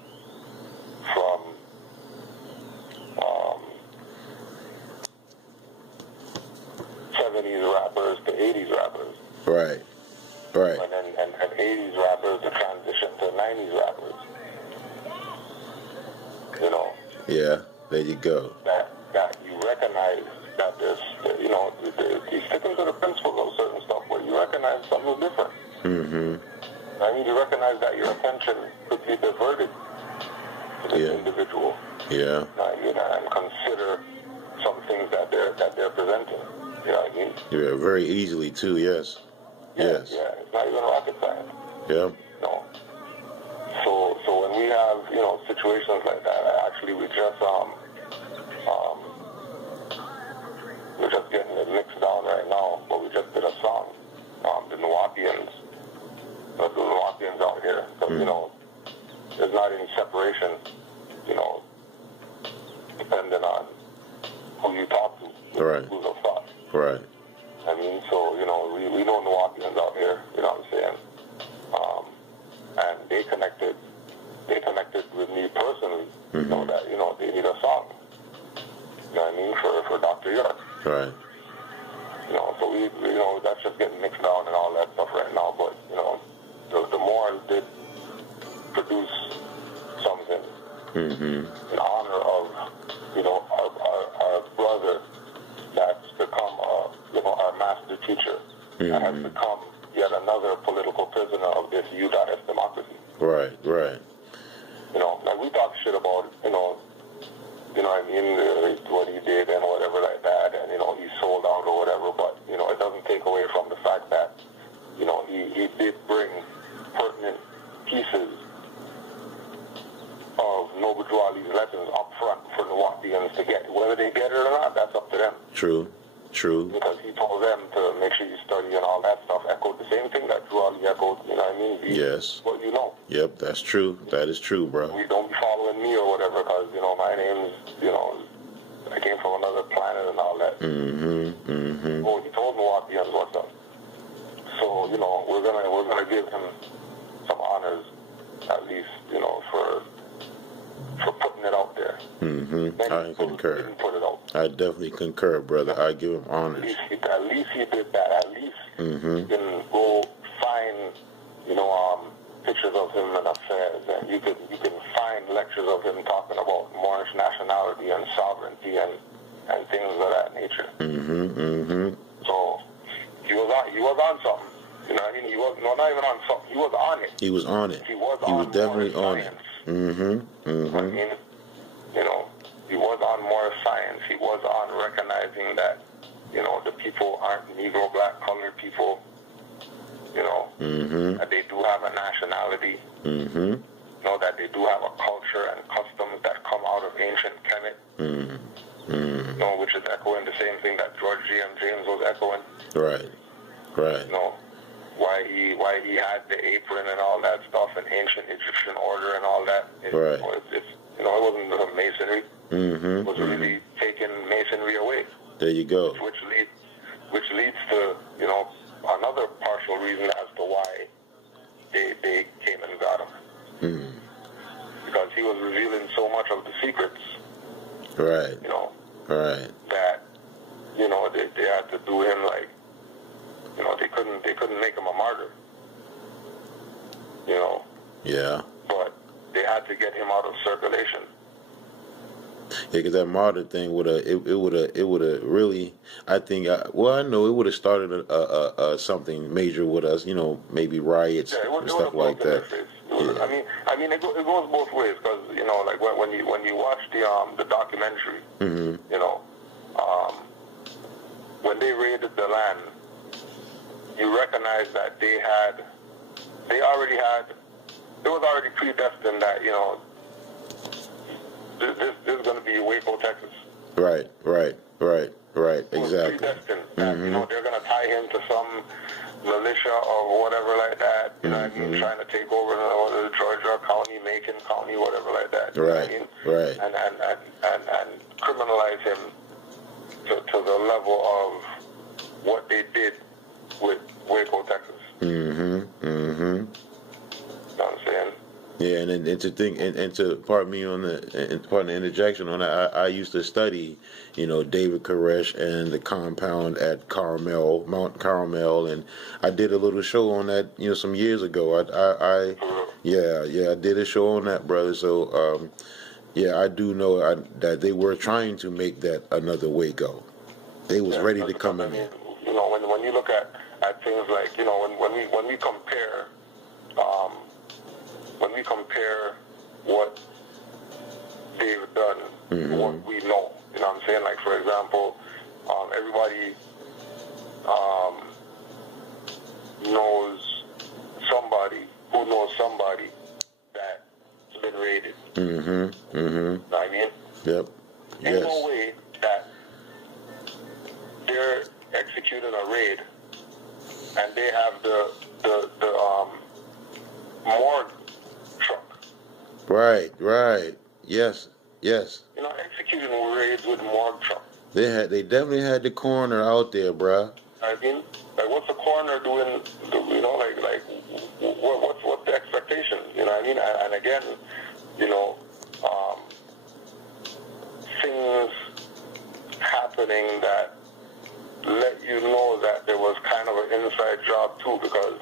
70s rappers to 80s rappers. Right. And then and 80s rappers to transition to 90s rappers. Yeah, there you go. That you recognize that there's, he's sticking to the principles of certain stuff, but you recognize something different. I mean, you recognize that your attention could be diverted to this individual. Yeah. And consider some things that they're presenting. You know what I mean? Yeah, very easily too. Yes. Yes. Yeah. It's not even rocket science. Yeah. No. So when we have situations like that, we're just getting it mixed down right now. But we just did a song, the Nuwapians out here. So there's not any separation. Depending on who you talk to, who's of thought. Right. I mean, so, we know Nuwapians out here, you know what I'm saying? And they connected with me personally, that, they need a song, you know what I mean, for Dr. York. Right. So we that's just getting mixed down and all that stuff right now, but, the more I did produce something in honor of, our brother that's become, our master teacher, and has become yet another political prisoner of this U.S. democracy. Right. Like we talk shit about, what I mean, what he did and whatever like that, and, he sold out or whatever, but, it doesn't take away from the fact that, he did bring pertinent pieces of Noble Drew Ali's lessons up front for the Nuwapians to get. Whether they get it or not, that's up to them. True. Because he told them to make sure you study and all that stuff. Echoed the same thing that Drew Ali echoed, you know what I mean? Yes. What you know. Yep, that's true. That is true, bro. We don't be following me or whatever, because, my name's, I came from another planet and all that. Oh, he told Nuwapians what's up. So, we're gonna give him some honors, at least, for putting it out there. I concur. Didn't put it out. I definitely concur, brother. I give him honors. At least he did that. At least you can go find, pictures of him in affairs, and you can find lectures of him talking about Moorish nationality and sovereignty and things of that nature. So he was on something. You know what I mean? He was not even on something. He was on it. He was on it. He was definitely on it. I mean, he was on more science. He was on recognizing that, the people aren't Negro, black, colored people, that they do have a nationality, that they do have a culture and customs that come out of ancient Kemet, which is echoing the same thing that George G.M. James was echoing. Right. Why he had the apron and all that stuff, and ancient Egyptian order and all that. It wasn't the masonry. It was really taking masonry away. There you go. Which leads to, another partial reason as to why they came and got him. Because he was revealing so much of the secrets. Right. Right. That, they had to do him like, they couldn't make him a martyr. Yeah. But they had to get him out of circulation. Yeah, because that martyr thing would have really, I think, I know it would have started something major with us, maybe riots and stuff like that. I mean, it goes both ways, because like when you watch the documentary, when they raided the land, you recognize that it was already predestined that, you know, this is going to be Waco, Texas. Right. Exactly. Predestined. That, you know, they're going to tie him to some militia or whatever like that. You know what I mean? Trying to take over the Georgia County, Macon County, whatever like that. Right. You know what I mean? And criminalize him to the level of what they did with Waco, Texas. You know what I'm saying? Yeah, and to think and to pardon me on pardon the interjection on that, I used to study, you know, David Koresh and the compound at Mount Carmel, and I did a little show on that, you know, some years ago. I did a show on that, brother. So yeah, I do know that they were trying to make that another Waco. They was ready to come in. You know, when you look at things like, you know, when we compare. When we compare what they've done, what we know, you know what I'm saying? Like, for example, everybody knows somebody who knows somebody that's been raided. You know what I mean? Yep. There's no way that they're executing a raid and they have the morgue truck. Right. Yes. You know, executing raids with morgue truck. They definitely had the coroner out there, bruh. I mean, like, what's the coroner doing? You know, like what's the expectation? You know what I mean? And again, you know, things happening that let you know that there was kind of an inside job too, because,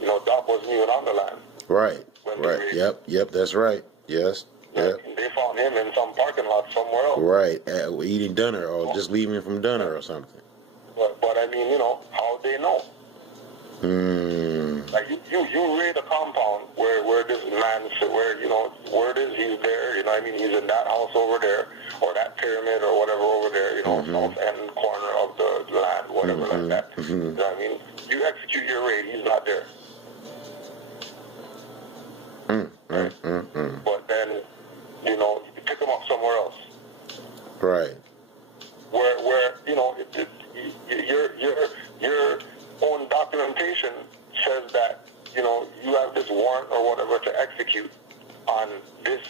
you know, Doc wasn't even on the land. Right. Yep, that's right. Yes. Yep. They found him in some parking lot somewhere else. Right, eating dinner or just leaving from dinner or something. But I mean, you know, how they know? Like, you raid a compound where this man, where, you know, word is he's there, you know what I mean? He's in that house over there, or that pyramid or whatever over there, you know, south end corner of the land, whatever like that. You know what I mean? You execute your raid, he's not there. But then, you know, you pick him up somewhere else. Right. Where you know, your own documentation says that, you know, you have this warrant or whatever to execute on this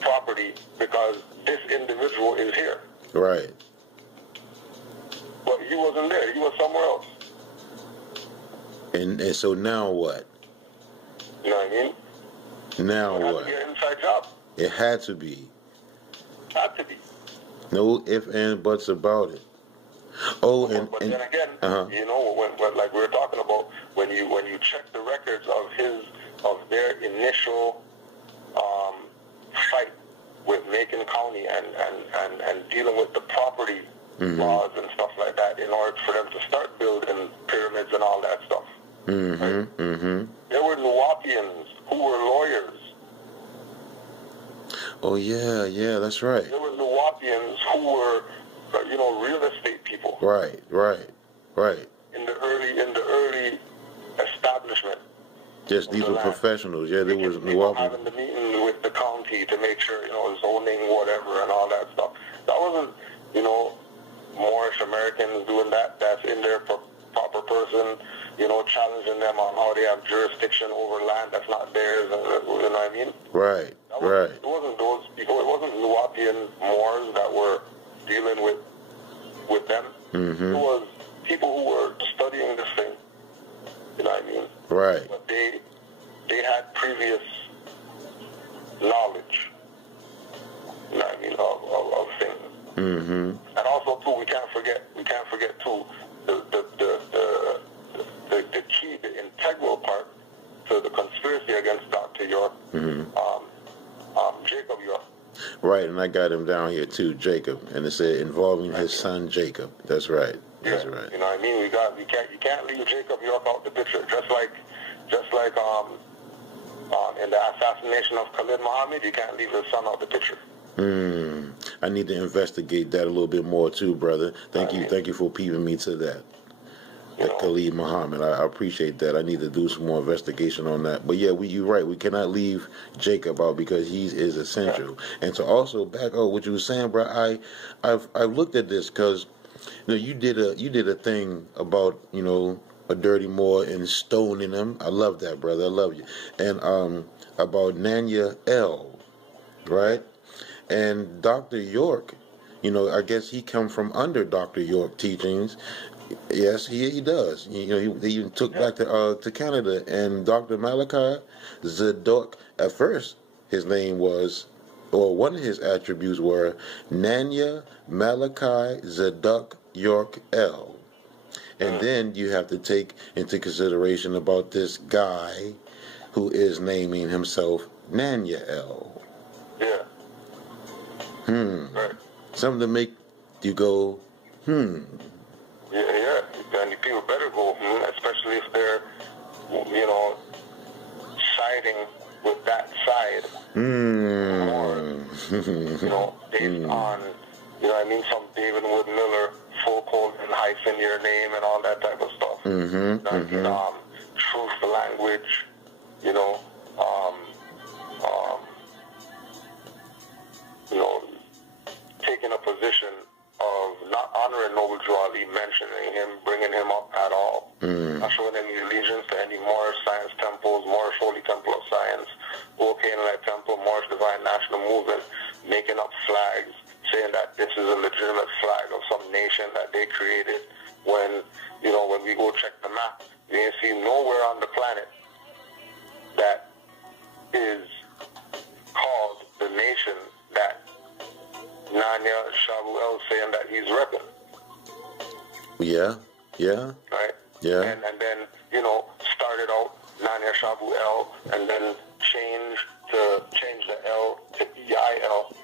property because this individual is here. Right. But he wasn't there. He was somewhere else. And so now what? You know what I mean? Now it what? Had to be an inside job. It had to be. Had to be. No ifs and buts about it. Oh, but then again, you know, when like we were talking about, when you check the records of their initial fight with Macon County and dealing with the property laws and stuff like that, in order for them to start building pyramids and all that stuff. Right? There were Nuwapians who were lawyers. Oh yeah, that's right. There were Nuwapians who were, you know, real estate people. Right. In the early establishment. Yes, these were professionals. Yeah, there was Nuwapians having the meeting with the county to make sure, you know, zoning, whatever, and all that stuff. That wasn't, you know, Moorish Americans doing that. That's in their proper person, you know, challenging them on how they have jurisdiction over land that's not theirs. You know what I mean? Right. It wasn't those people. It wasn't Nuwapian Moors that were dealing with them. It was people who were studying this thing. You know what I mean? Right. But they had previous knowledge. You know what I mean? Of things. And also too, we can't forget too the key, the integral part to the conspiracy against Dr. York, Jacob York. Right, and I got him down here too, Jacob, and it said involving his son Jacob. That's right. That's right. You know what I mean? You can't leave Jacob York out the picture. Just like in the assassination of Khalid Muhammad, you can't leave his son out the picture. I need to investigate that a little bit more too, brother. Thank you for peeping me to that. Khalid Muhammad, I appreciate that. I need to do some more investigation on that. But yeah, you're right. We cannot leave Jacob out because he is essential. And to also back up what you were saying, bro, I've looked at this because you did a thing about a dirty Moor and stoning him. I love that, brother. I love you. And about Nanya L, right? And Dr. York, I guess he come from under Dr. York teachings. Yes, he does. He even took back to Canada. And Dr. Malachi Zadok, at first, his name was, or one of his attributes were Nanya Malachi Zadok York L. And then you have to take into consideration about this guy who is naming himself Nanya L. Yeah. Right. Something to make you go, Yeah, and people better go, especially if they're, siding with that side more, based on, some David Wood Miller, full quote and hyphen your name and all that type of stuff. Truth language, taking a position of not honoring Noble Drew Ali, mentioning him, bringing him up at all, not showing any allegiance to any Moorish science temples, Moorish Holy Temple of Science, Old Canaanland Temple, Moorish Divine National Movement, making up flags, saying that this is a legitimate flag of some nation that they created. When we go check the map, you ain't see nowhere on the planet that is called the nation that Nanya Shabu El saying that he's repping. Yeah. Right? Yeah. And then, started out Nanya Shabu El and then change the L to E-I-L.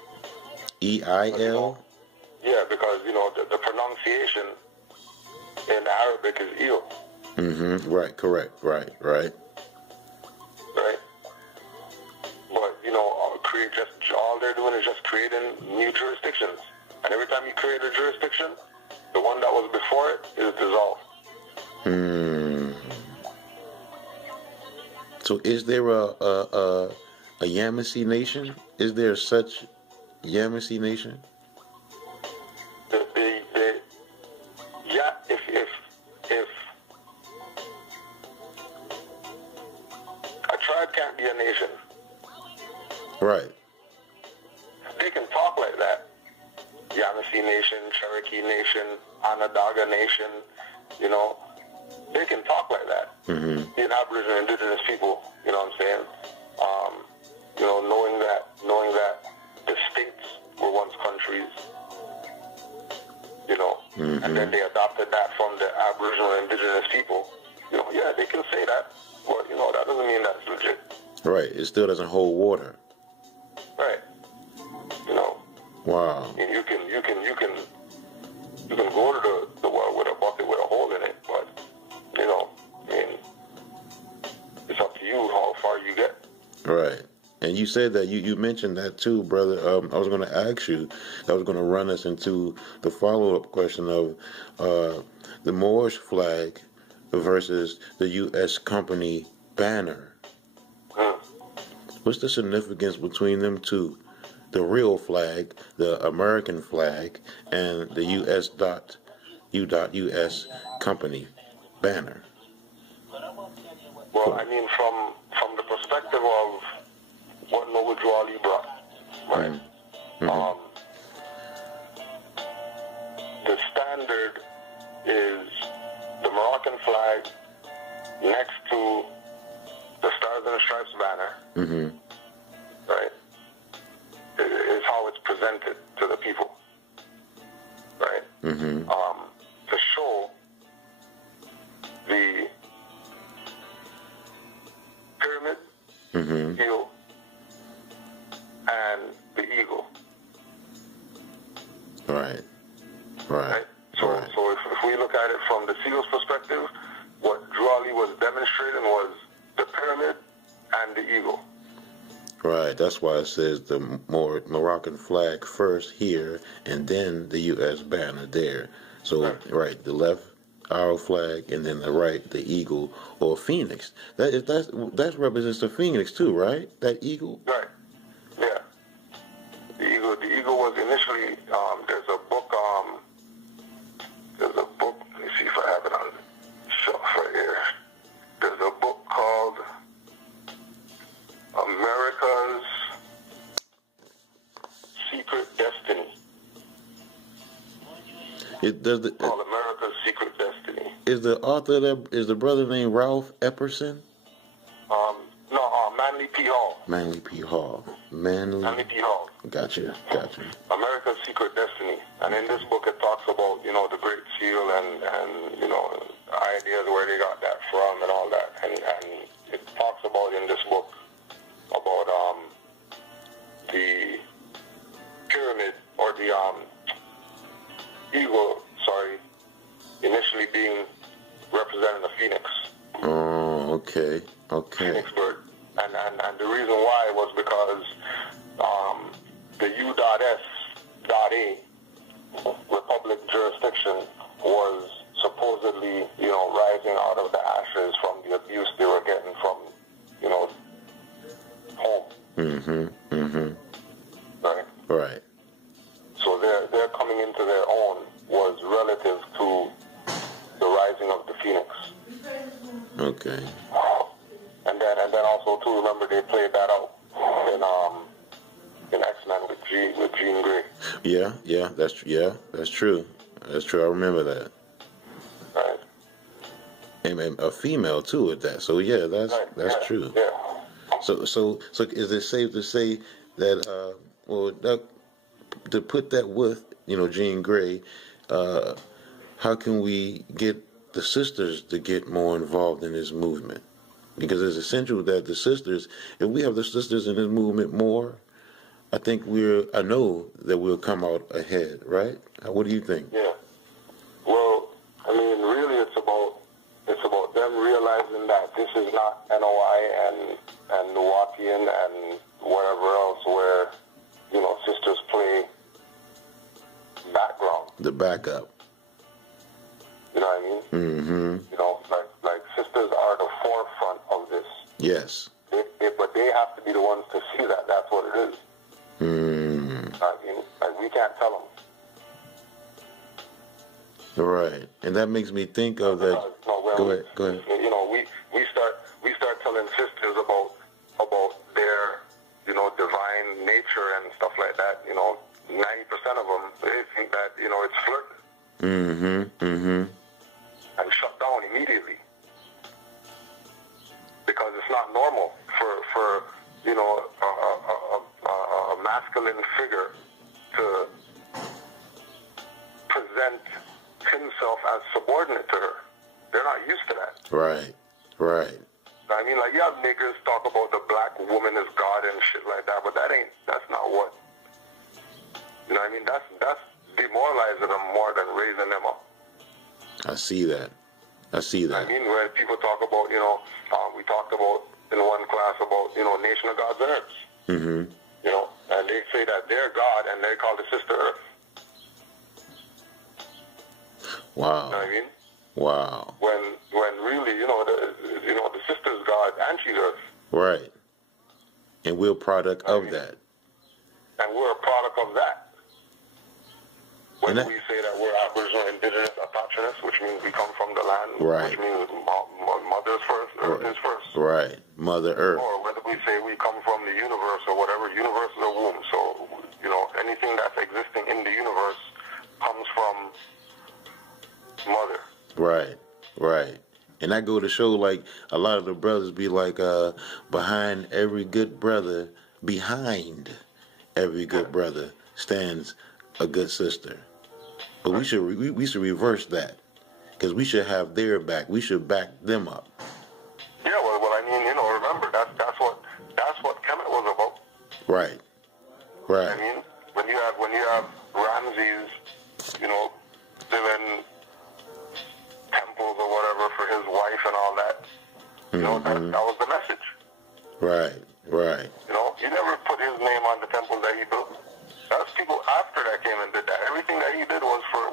E-I-L? Yeah, because, the pronunciation in Arabic is Il. Right, correct. Right. Right? But, all they're doing is just creating new jurisdictions. And every time you create a jurisdiction, the one that was before it is dissolved. So is there a Yamasee nation? Is there such Yamasee nation? If a tribe can't be a nation, right? They can talk like that. Yamasee Nation, Cherokee Nation, Onondaga Nation, they can talk like that. Being Aboriginal Indigenous people, you know what I'm saying? Knowing that the states were once countries, and then they adopted that from the Aboriginal Indigenous people. Yeah, they can say that, but that doesn't mean that's legit. Right. It still doesn't hold water. Right. Wow. And you can go to the well with a bucket with a hole in it, but it's up to you how far you get. Right. And you said that you mentioned that too, brother. I was going to ask you. I was going to run us into the follow-up question of the Moorish flag versus the U.S. company banner. What's the significance between them two? The real flag, the American flag, and the U.S. U.S. company banner. Well, from the perspective of what Noble Drew Ali brought, right? The standard is the Moroccan flag next to the Stars and the Stripes banner, right? Is how it's presented to the people, right? To show the pyramid, heel, and the eagle. Right. So if we look at it from the seal's perspective, what Drew Ali was demonstrating was the pyramid and the eagle. Right. That's why it says the Moroccan flag first here, and then the U.S. banner there. So, right, the left our flag, and then the right, the eagle or phoenix. That represents the phoenix too, right? That eagle. Right. Yeah. The eagle was initially. There's a book. Let me see if I have it on the shelf right here. There's a book called America's Secret Destiny. Called America's Secret Destiny. Is the author is the brother named Ralph Epperson? No, Manly P. Hall. Manly P. Hall. Manly P. Hall. Gotcha. America's Secret Destiny. And in this book it talks about, the Great Seal and ideas where they got that from and all that. And it talks about in this book about the pyramid or the eagle, initially being representing the phoenix. Oh, okay. Phoenix bird. And the reason why was because the U.S.A. Republic jurisdiction was supposedly, rising out of the ashes from the abuse they were getting from, home. Right. So their coming into their own was relative to the rising of the phoenix. Okay. And then also too, remember they played that out in X-Men with Jean Grey. Yeah, that's true. That's true. I remember that. Right. And a female too at that. So yeah, that's true. Yeah. So is it safe to say that to put that with Jean Grey, how can we get the sisters to get more involved in this movement? Because it's essential that the sisters, if we have the sisters in this movement more, I know that we'll come out ahead, right? What do you think? Yeah. Well, I mean, really, it's about them realizing that this is not NOI and Milwaukeean and whatever else where sisters play background. The backup. You know what I mean? Mm-hmm. Like sisters are the forefront of this. Yes. But they have to be the ones to see that that's what it is. Like we can't tell them. Right, and that makes me think of that. Go ahead. We start telling sisters about their divine nature and stuff like that. 90% of them they think that it's flirting. And shut down immediately because it's not normal for a masculine figure to present himself as subordinate to her. They're not used to that. Right. I mean, like, you have niggas talk about the black woman as God and shit like that, but that's not what, you know what I mean? That's demoralizing them more than raising them up. I see that. I mean, when people talk about, we talked about in one class about, Nation of Gods and Earths. Mm-hmm. And they say that they're God and they call the sister Earth. Wow. You know what I mean? Wow. When really, the sister's God and she's Earth. Right. And we're a product of that. And we're a product of that. When we say that we're Aboriginal, Indigenous, Autochthonous, which means we come from the land, right. Which means mother's first, Earth is first. Right, Mother Earth. Or whether we say we come from the universe or whatever, universe is a womb. So, anything that's existing in the universe comes from Mother. Right. And I go to show, like, a lot of the brothers be like, behind every good brother stands a good sister. But we should reverse that, because we should have their back. We should back them up. Yeah, well, I mean, remember that's what Kemet was about. Right. I mean, when you have Ramses, building temples or whatever for his wife and all that, that was the message. Right. He never put his name on the temple that he built. That's people after that came and did that. Everything that he did was for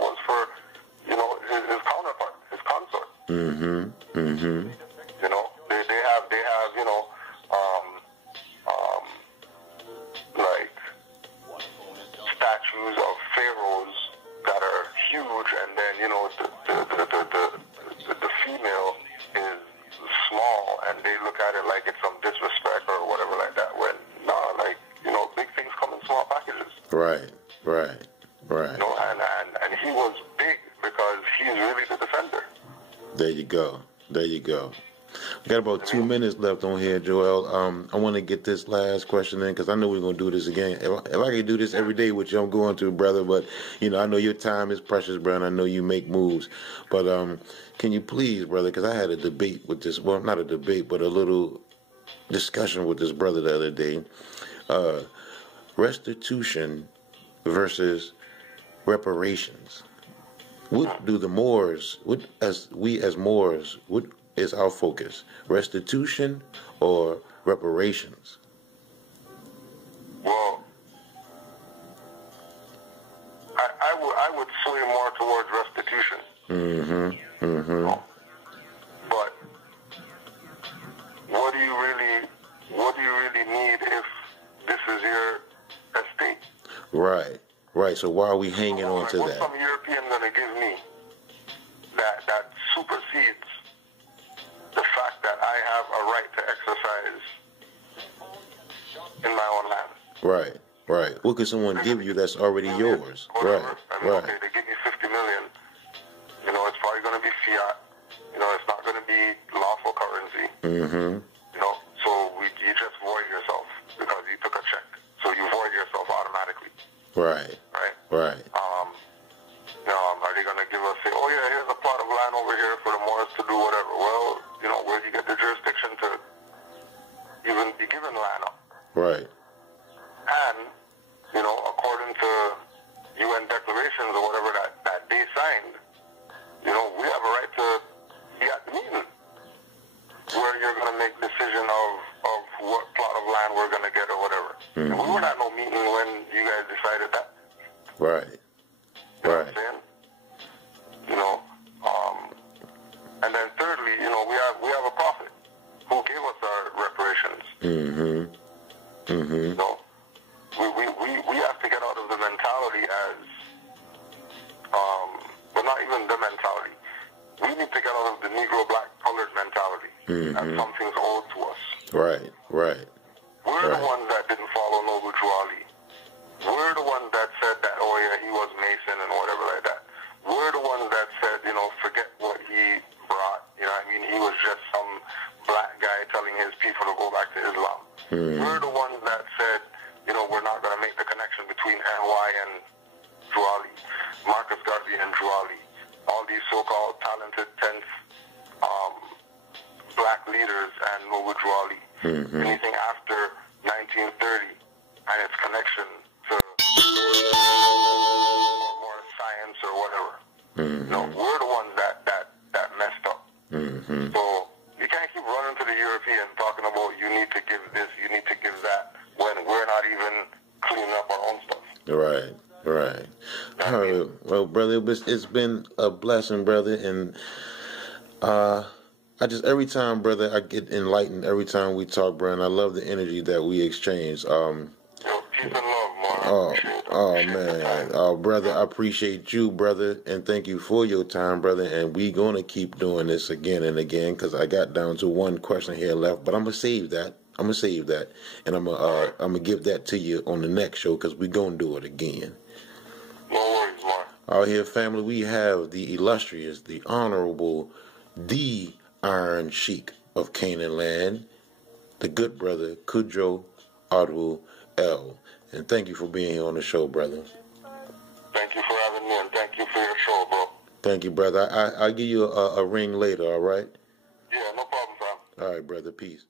his counterpart, his consort. You know, they have like statues of pharaohs that are huge, and then the female is small, and they look at it like it's some disrespect or whatever like that. When big things come in small packages. Right. You know, and he was big because he's really the defender. There you go. We got about 2 minutes left on here, Joel. I want to get this last question in because I know we're going to do this again. If I can do this every day, which I'm going to, brother, but, I know your time is precious, brother, and I know you make moves. But can you please, brother, because I had a debate with this, well, not a debate, but a little discussion with this brother the other day. Restitution versus reparations. What do the Moors, what is our focus? Restitution or reparations? Well, I would sway more towards restitution. But what do you really need if this is your estate? Right. So why are we hanging on to that? What's some European gonna give me that supersedes the fact that I have a right to exercise in my own land? Right. What could someone give you that's already yours? Whatever. Okay, they give you 50 million. It's probably gonna be fiat. It's not gonna be lawful currency. So you just void yourself because you took a check. So you void yourself automatically. Right. Are they going to give us, say, oh yeah, here's a plot of land over here for the Moors to do whatever? Well, where do you get the jurisdiction to even be given land up? Right. And, according to UN declarations or whatever that they signed, we have a right to be at the meeting where you're going to make decision of what plot of land we're going to get or whatever. And we weren't at no meeting when you guys decided that. Right. You know what I'm saying? And then thirdly, we have a prophet who gave us our reparations. We have to get out of the mentality as, but not even the mentality. We need to get out of the Negro black colored mentality. That something's owed to us. Right. We're the ones that didn't follow Noble Drew Ali. We're the ones that said that, oh yeah, he was Mason and whatever like that. We're the ones that said, forget what he brought. He was just some black guy telling his people to go back to Islam. We're the ones that said, we're not going to make the connection between NY and Drew Ali, Marcus Garvey and Drew Ali. All these so-called talented 10th black leaders and Noble Drew Ali. Anything after 1930 and its connection to more science or whatever. We're the ones that messed up. So you can't keep running to the European talking about you need to give this, you need to give that, when we're not even cleaning up our own stuff. Right. All right. Well, brother, it's been a blessing, brother, and every time, brother, I get enlightened every time we talk, brother, and I love the energy that we exchange. Peace and love, man. Man. Brother, I appreciate you, brother, and thank you for your time, brother, and we going to keep doing this again and again, because I got down to one question here left, but I'm going to save that, and I'm going to give that to you on the next show, because we going to do it again. No worries, Mark. Out here, family, we have the illustrious, the honorable, the Iron Sheik of Canaanland, the good brother, Kudjo Adwu L. And thank you for being here on the show, brother. Thank you for having me, and thank you for your show, bro. Thank you, brother. I'll give you a ring later, all right? Yeah, no problem, fam. All right, brother. Peace.